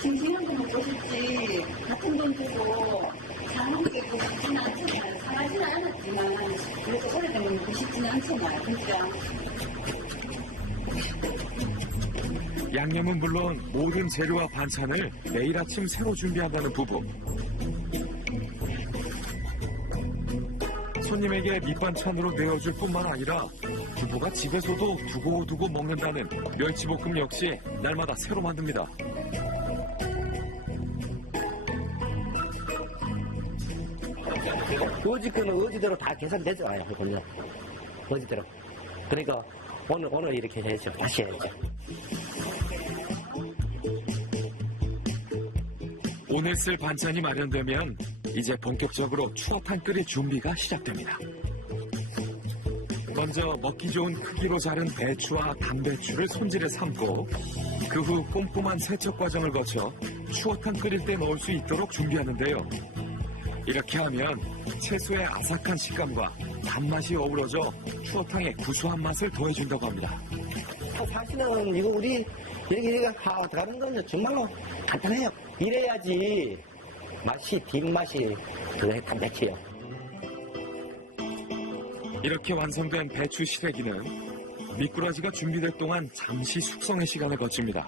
싱싱한 거 먹고 싶지, 같은 돈 주고, 사는 게 먹고 싶지는 않잖아요. 상하지는 않았지만, 그래서 오래된 거 먹고 싶지는 않잖아요. 진짜. 양념은 물론 모든 재료와 반찬을 매일 아침 새로 준비한다는 부부. 손님에게 밑반찬으로 내어줄 뿐만 아니라 부부가 집에서도 두고두고 먹는다는 멸치볶음 역시 날마다 새로 만듭니다. 어제 거는 어제대로 다 계산되잖아요, 그건요. 어제대로. 그러니까 오늘 이렇게 해야죠. 다시 해야죠. 오늘 쓸 반찬이 마련되면 이제 본격적으로 추어탕 끓일 준비가 시작됩니다. 먼저 먹기 좋은 크기로 자른 배추와 단배추를 손질해 삶고 그 후 꼼꼼한 세척 과정을 거쳐 추어탕 끓일 때 넣을 수 있도록 준비하는데요. 이렇게 하면 채소의 아삭한 식감과 단맛이 어우러져 추어탕의 구수한 맛을 더해준다고 합니다. 사실은 이거 우리 이렇게 가는 건 정말로 간단해요. 이래야지 맛이 뒷맛이 더 담백해요. 이렇게 완성된 배추 시래기는 미꾸라지가 준비될 동안 잠시 숙성의 시간을 거칩니다.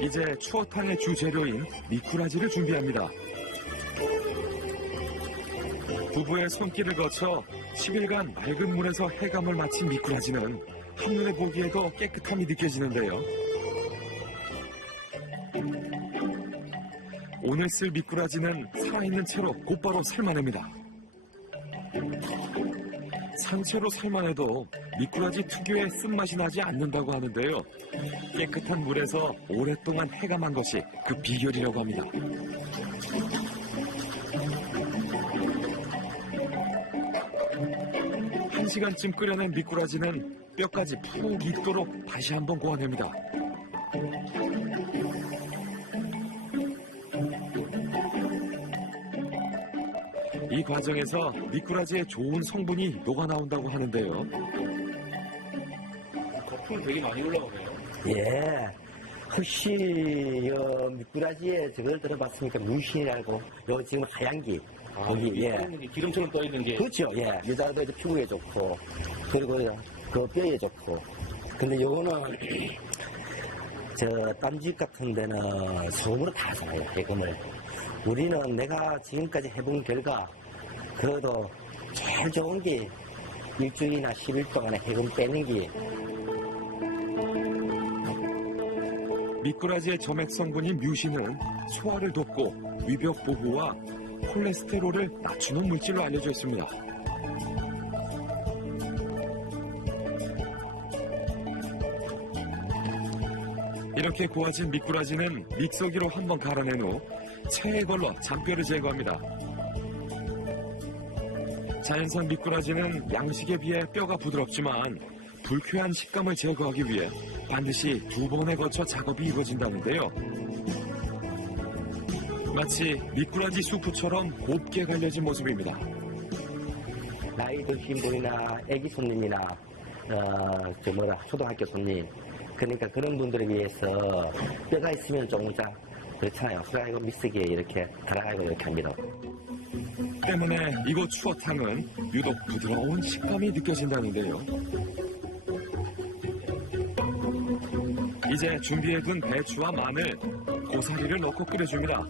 이제 추어탕의 주재료인 미꾸라지를 준비합니다. 부부의 손길을 거쳐 10일간 맑은 물에서 해감을 마친 미꾸라지는 한눈에 보기에도 깨끗함이 느껴지는데요. 오늘 쓸 미꾸라지는 살아있는 채로 곧바로 삶아냅니다. 산채로 삶아내도 미꾸라지 특유의 쓴맛이 나지 않는다고 하는데요. 깨끗한 물에서 오랫동안 해감한 것이 그 비결이라고 합니다. 1시간쯤 끓여낸 미꾸라지는 뼈까지 푹 익도록 다시 한번 고아냅니다. 이 과정에서 미꾸라지의 좋은 성분이 녹아나온다고 하는데요. 거품이 되게 많이 올라오네요. 예. 혹시 미꾸라지에 저걸 들어봤습니까? 무신이라고 요 지금 하얀기 거기 예. 기름처럼 떠 있는 게. 그렇죠. 예. 여자들 피부에 좋고 그리고 그 뼈에 좋고. 근데 요거는 저 땀집 같은 데는 소금으로 다 사요. 해금을. 우리는 내가 지금까지 해본 결과 그래도 제일 좋은 게 일주일이나 10일 동안에 해금 빼는 게 미꾸라지의 점액 성분인 뮤신은 소화를 돕고 위벽 보호와 콜레스테롤을 낮추는 물질로 알려져 있습니다. 이렇게 고아진 미꾸라지는 믹서기로 한번 갈아낸 후 체에 걸러 잔뼈를 제거합니다. 자연산 미꾸라지는 양식에 비해 뼈가 부드럽지만 불쾌한 식감을 제거하기 위해 반드시 2번에 거쳐 작업이 이루어진다는데요. 마치 미꾸라지 수프처럼 곱게 갈려진 모습입니다. 나이 드신 분이나 애기 손님이나 초등학교 손님 그러니까 그런 분들을 위해서 뼈가 있으면 조금 그렇잖아요. 후라이가 믹서기에 이렇게 갈아가지고 이렇게 합니다. 때문에 이곳 추어탕은 유독 부드러운 식감이 느껴진다는데요. 이제 준비해둔 배추와 마늘, 고사리를 넣고 끓여줍니다.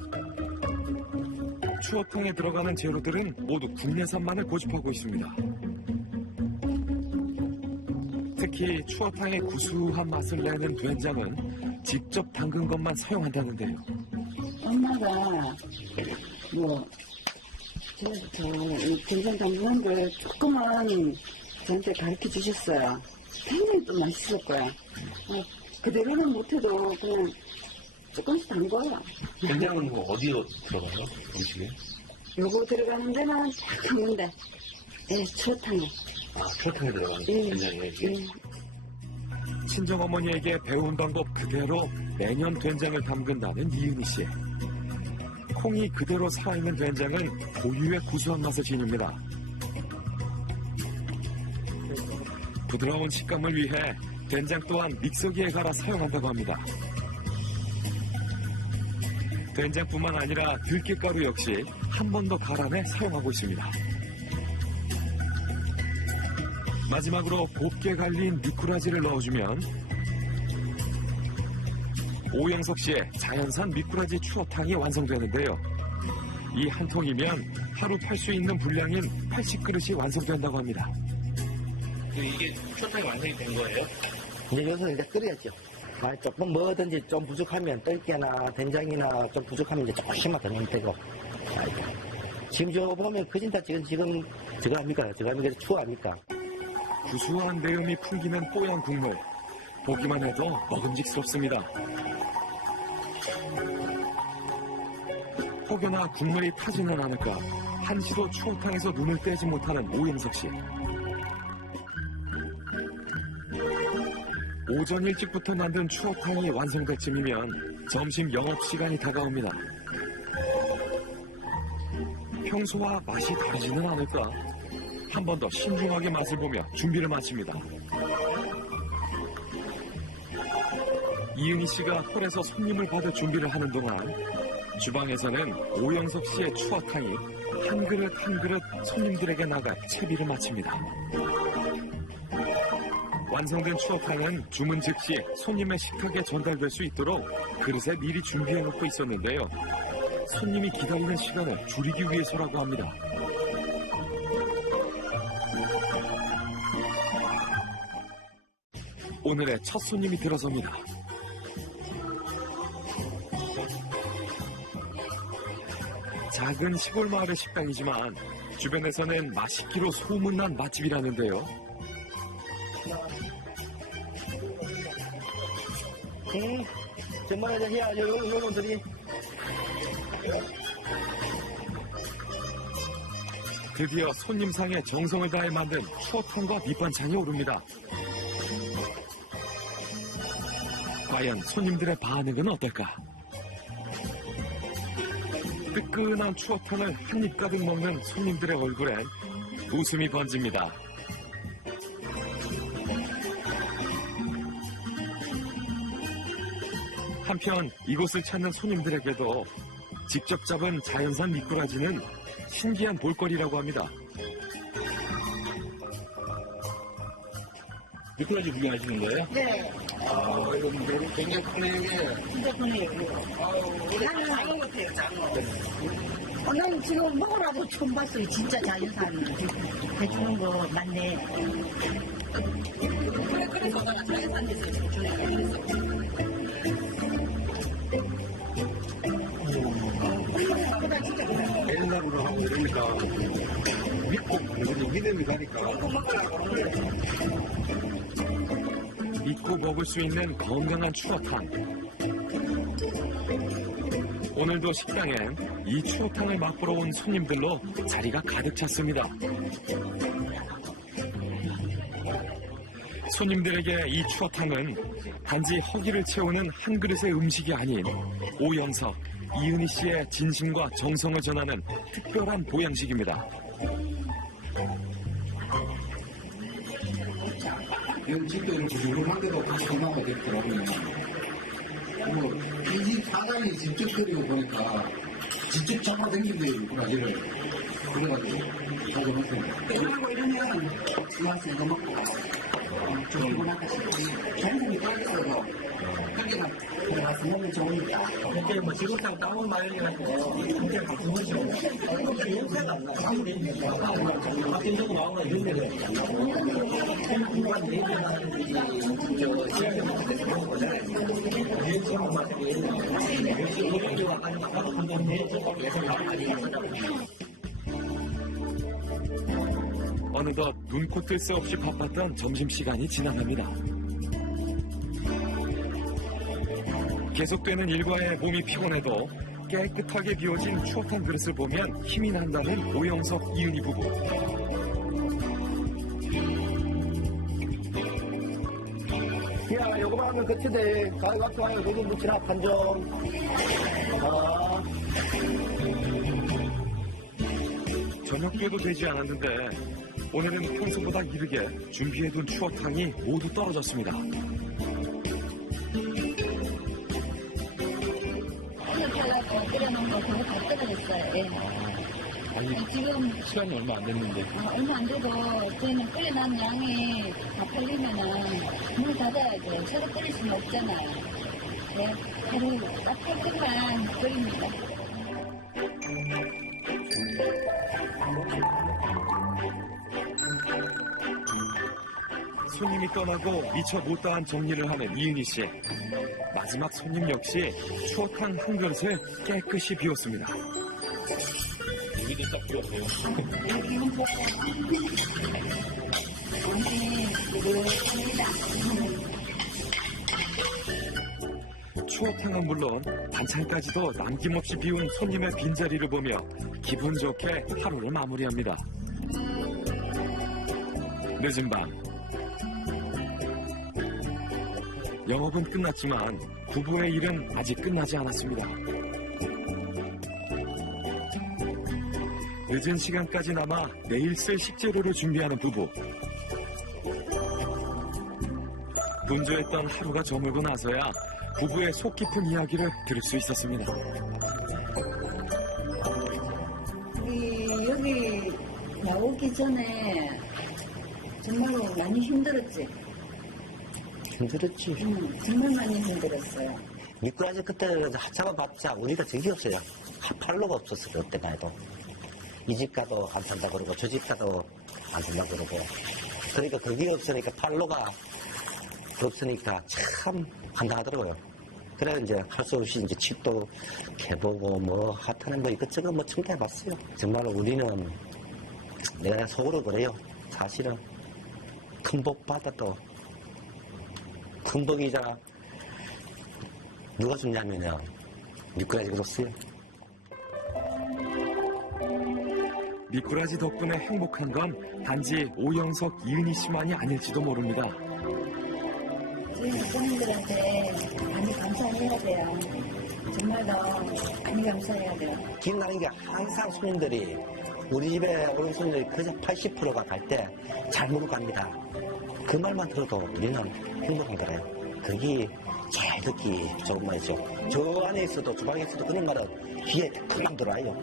추어탕에 들어가는 재료들은 모두 국내산만을 고집하고 있습니다. 특히 추어탕의 구수한 맛을 내는 된장은 직접 담근 것만 사용한다는데요. 엄마가 이 된장 담그는 걸 조금만 저한테 가르쳐 주셨어요. 굉장히 또 맛있었고요. 그대로는 못해도 그냥 조금씩 담궈요. 된장은 뭐 어디로 들어가요? 음식에? 요거 들어가는 데만 딱 담는데, 예, 추어탕에. 아, 추어탕에 들어가는 예, 된장이에요, 이게? 예. 친정어머니에게 배운 방법 그대로 매년 된장을 담근다는 이은희 씨. 콩이 그대로 살아있는 된장은 고유의 구수한 맛을 지닙니다. 부드러운 식감을 위해 된장 또한 믹서기에 갈아 사용한다고 합니다. 된장뿐만 아니라 들깨가루 역시 한 번 더 갈아내 사용하고 있습니다. 마지막으로 곱게 갈린 미꾸라지를 넣어주면 오영석 씨의 자연산 미꾸라지 추어탕이 완성되는데요. 이 한 통이면 하루 팔 수 있는 분량인 80그릇이 완성된다고 합니다. 이게 추어탕이 완성이 된 거예요? 이제 여기서 이제 끓여야죠. 조금 뭐든지 좀 부족하면 뜰깨나 된장이나 좀 부족하면 이제 조금만 더 넣으면 되고. 지금 저 보면 그진다 지금 저거 합니까? 추어합니까? 구수한 내음이 풍기는 뽀얀 국물. 보기만 해도 먹음직스럽습니다. 혹여나 국물이 타지는 않을까 한시도 추어탕에서 눈을 떼지 못하는 오영석 씨. 오전 일찍부터 만든 추어탕이 완성될 쯤이면 점심 영업시간이 다가옵니다. 평소와 맛이 다르지는 않을까? 한 번 더 신중하게 맛을 보며 준비를 마칩니다. 이은희 씨가 홀에서 손님을 받을 준비를 하는 동안 주방에서는 오영석 씨의 추어탕이 한 그릇 한 그릇 손님들에게 나가 채비를 마칩니다. 완성된 추어탕은 주문 즉시 손님의 식탁에 전달될 수 있도록 그릇에 미리 준비해 놓고 있었는데요. 손님이 기다리는 시간을 줄이기 위해서라고 합니다. 오늘의 첫 손님이 들어섭니다. 작은 시골 마을의 식당이지만 주변에서는 맛있기로 소문난 맛집이라는데요. 정말 요 놈들이 드디어 손님상에 정성을 다해 만든 추어탕과 밑반찬이 오릅니다. 과연 손님들의 반응은 어떨까? 뜨끈한 추어탕을 한 입 가득 먹는 손님들의 얼굴엔 웃음이 번집니다. 한편 이곳을 찾는 손님들에게도 직접 잡은 자연산 미꾸라지는 신기한 볼거리라고 합니다. 미꾸라지 구경하시는 거예요? 네. 이거 굉장히 크네요, 이게. 진짜 보내요. 나는 장어 같아요, 장어. 나는 지금 먹으라고 처음 봤어요. 진짜 자연산 해주는 거 맞네. 그래서 내가 자연산 돼서 주네. 옛날으로 하고 이러니까 믿음이 가니까 믿고 먹을 수 있는 건강한 추어탕. 오늘도 식당엔 이 추어탕을 맛보러 온 손님들로 자리가 가득 찼습니다. 손님들에게 이 추어탕은 단지 허기를 채우는 한 그릇의 음식이 아닌 오영석, 이은희 씨의 진심과 정성을 전하는 특별한 보양식입니다. 이건 집도 이렇게 조용한데도 다 소나가 됐더라고요. 이 집 사장이 직접 끓이고 보니까 직접 잡아당긴대요, 브라질을. 그래가지고 가져놓고. 이러고 이러면 와서 이거 먹고 좋고 나가 싶고 자연스럽게 따뜻하고 거기가 들어가서 먹으면 좋으니까. 이렇게 뭐 지구상 땀을 말려가지고 이렇게 같은 거죠. 냄새가 안 나. 같은 저거 나오나 이런 데가 일반 내비나 저 시야를 먹을 때 그런 거잖아요. 유행성을 마시고 역시 오른쪽 아까 나가도 한번 내줘서 계속 나가니 어느덧 눈코 뜰 새 없이 바빴던 점심시간이 지나갑니다. 계속되는 일과에 몸이 피곤해도 깨끗하게 비워진 추어탕 그릇을 보면 힘이 난다는 오영석, 이은희 부부. 야, 요거만 하면 끝이대. 가위바위보 와요. 요거 묻히나 판정. 저녁 때도 되지 않았는데 오늘은 평소보다 이르게 준비해둔 추어탕이 모두 떨어졌습니다. 오늘 달라고 끓여놓은 거 그거 다 떨어졌어요. 예. 아니, 지금 시간이 얼마 안 됐는데. 얼마 안 되고 저희는 끓여놓은 양이 다 팔리면은 문 닫아야죠. 새로 끓일 수는 없잖아요. 네, 하루 딱 할 것만 끓입니다. 손님이 떠나고 미처 못다한 정리를 하는 이은희 씨. 마지막 손님 역시 추어탕 한 그릇을 깨끗이 비웠습니다. 여기도 딱 비웠어요. 여기는 보고 추어탕은 물론 반찬까지도 남김없이 비운 손님의 빈자리를 보며 기분 좋게 하루를 마무리합니다. 늦은 밤 영업은 끝났지만 부부의 일은 아직 끝나지 않았습니다. 늦은 시간까지 남아 내일 쓸 식재료를 준비하는 부부. 분주했던 하루가 저물고 나서야 부부의 속 깊은 이야기를 들을 수 있었습니다. 여기 나오기 전에 정말로 많이 힘들었지. 힘들었지. 정말 많이 힘들었어요. 미꾸라지 그때 하차가 봤자 우리가 적이 없어요. 팔로가 없었어요. 그때만 해도. 이 집 가도 안 산다 그러고 저 집 가도 안 산다 그러고. 그러니까 그게 없으니까 팔로가 없으니까 참 한당하더라고요. 그래 이제 할 수 없이 이제 칩도 개보고 뭐 하타는 뭐 이것저것 뭐 청소해봤어요. 정말 우리는 내가 속으로 그래요. 사실은 큰 복 받아도 큰 복이자 누가 줬냐면요. 미꾸라지가 줬어요. 미꾸라지 덕분에 행복한 건 단지 오영석, 이은희 씨만이 아닐지도 모릅니다. 저희 목사님들한테 많이 감사해야 돼요. 정말 더 많이 감사해야 돼요. 기억나는 게 항상 손님들이 우리 집에 오는 손님들이 그저 80%가 갈 때 잘 먹고 갑니다. 그 말만 들어도 우리는 행복한 거래요. 그게 잘 듣기 좋은 말이죠. 저 안에 있어도 주방에 있어도 그런 말은 귀에 금방 들어와요.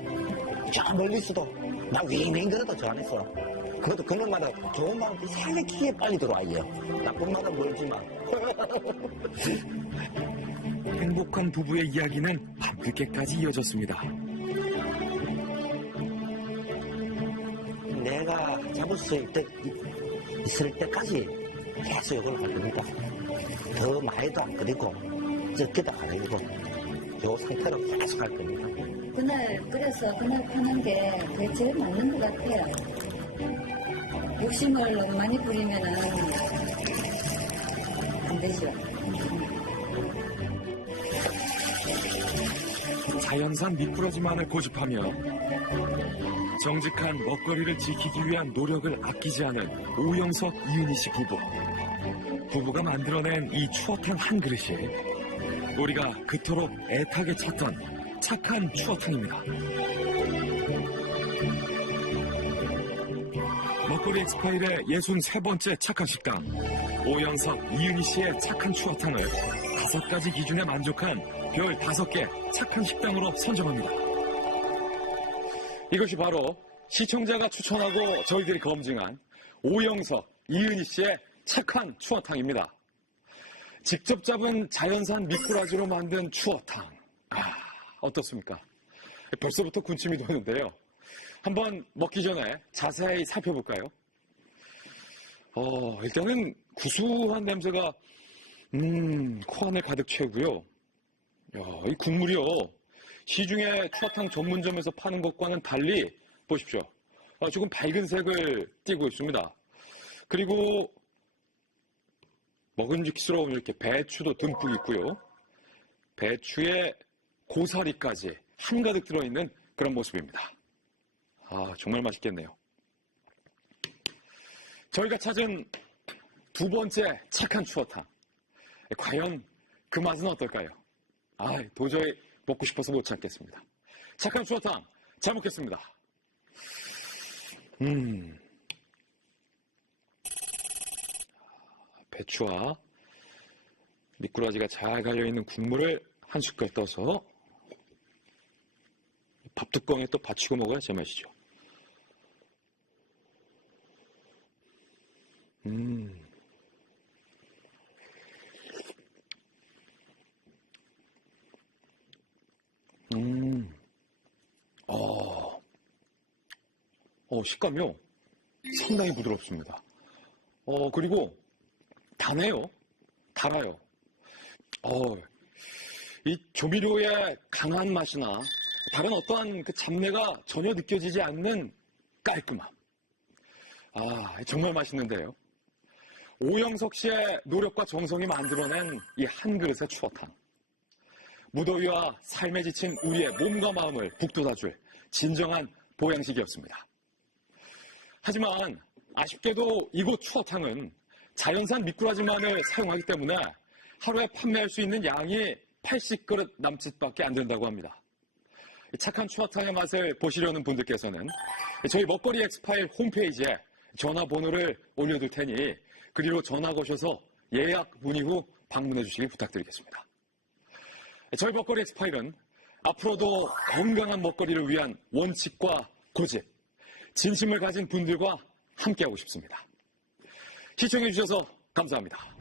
저 멀리 있어도 나 윙윙 들어도 저 안에서 그것도 그런 말은 좋은 말은 이상하게 귀에 빨리 들어와요. 나쁜 말은 멀지만. 행복한 부부의 이야기는 밤늦게까지 이어졌습니다. 내가 잡을 수 있을 때까지 계속 이걸 할 겁니다. 더 많이도 안 끓이고 적게도 안 끓이고 요 상태로 계속 할 겁니다. 그날 끓여서 그날 파는 게 그게 제일 맞는 것 같아요. 욕심을 너무 많이 부리면은 안 되죠. 자연산 미꾸라지만을 고집하며 정직한 먹거리를 지키기 위한 노력을 아끼지 않은 오영석, 이은희 씨 부부. 부부가 만들어낸 이 추어탕 한 그릇이 우리가 그토록 애타게 찾던 착한 추어탕입니다. 먹거리 엑스파일의 63번째 착한 식당 오영석, 이은희 씨의 착한 추어탕을 5가지 기준에 만족한 별 5개 착한 식당으로 선정합니다. 이것이 바로 시청자가 추천하고 저희들이 검증한 오영석, 이은희 씨의 착한 추어탕입니다. 직접 잡은 자연산 미꾸라지로 만든 추어탕. 어떻습니까? 벌써부터 군침이 도는데요. 한번 먹기 전에 자세히 살펴볼까요? 일단은 구수한 냄새가 코안에 가득 채우고요. 이 국물이요. 시중에 추어탕 전문점에서 파는 것과는 달리 보십시오. 조금 밝은 색을 띠고 있습니다. 그리고 먹음직스러운 이렇게 배추도 듬뿍 있고요. 배추에 고사리까지 한가득 들어있는 그런 모습입니다. 정말 맛있겠네요. 저희가 찾은 2번째 착한 추어탕. 과연 그 맛은 어떨까요? 도저히 먹고 싶어서 못 참겠습니다. 착한 추어탕 잘 먹겠습니다. 배추와 미꾸라지가 잘 갈려있는 국물을 한 숟갈 떠서 밥뚜껑에 또 받치고 먹어야 제맛이죠. 식감이요. 상당히 부드럽습니다. 그리고 다네요. 달아요. 이 조미료의 강한 맛이나 다른 어떠한 그 잡내가 전혀 느껴지지 않는 깔끔함. 정말 맛있는데요. 오영석 씨의 노력과 정성이 만들어낸 이 한 그릇의 추어탕. 무더위와 삶에 지친 우리의 몸과 마음을 북돋아줄 진정한 보양식이었습니다. 하지만 아쉽게도 이곳 추어탕은 자연산 미꾸라지만을 사용하기 때문에 하루에 판매할 수 있는 양이 80그릇 남짓밖에 안 된다고 합니다. 착한 추어탕의 맛을 보시려는 분들께서는 저희 먹거리 엑스파일 홈페이지에 전화번호를 올려둘 테니 그리로 전화 거셔서 예약 문의 후 방문해 주시기 부탁드리겠습니다. 저희 먹거리 엑스파일은 앞으로도 건강한 먹거리를 위한 원칙과 고집, 진심을 가진 분들과 함께하고 싶습니다. 시청해 주셔서 감사합니다.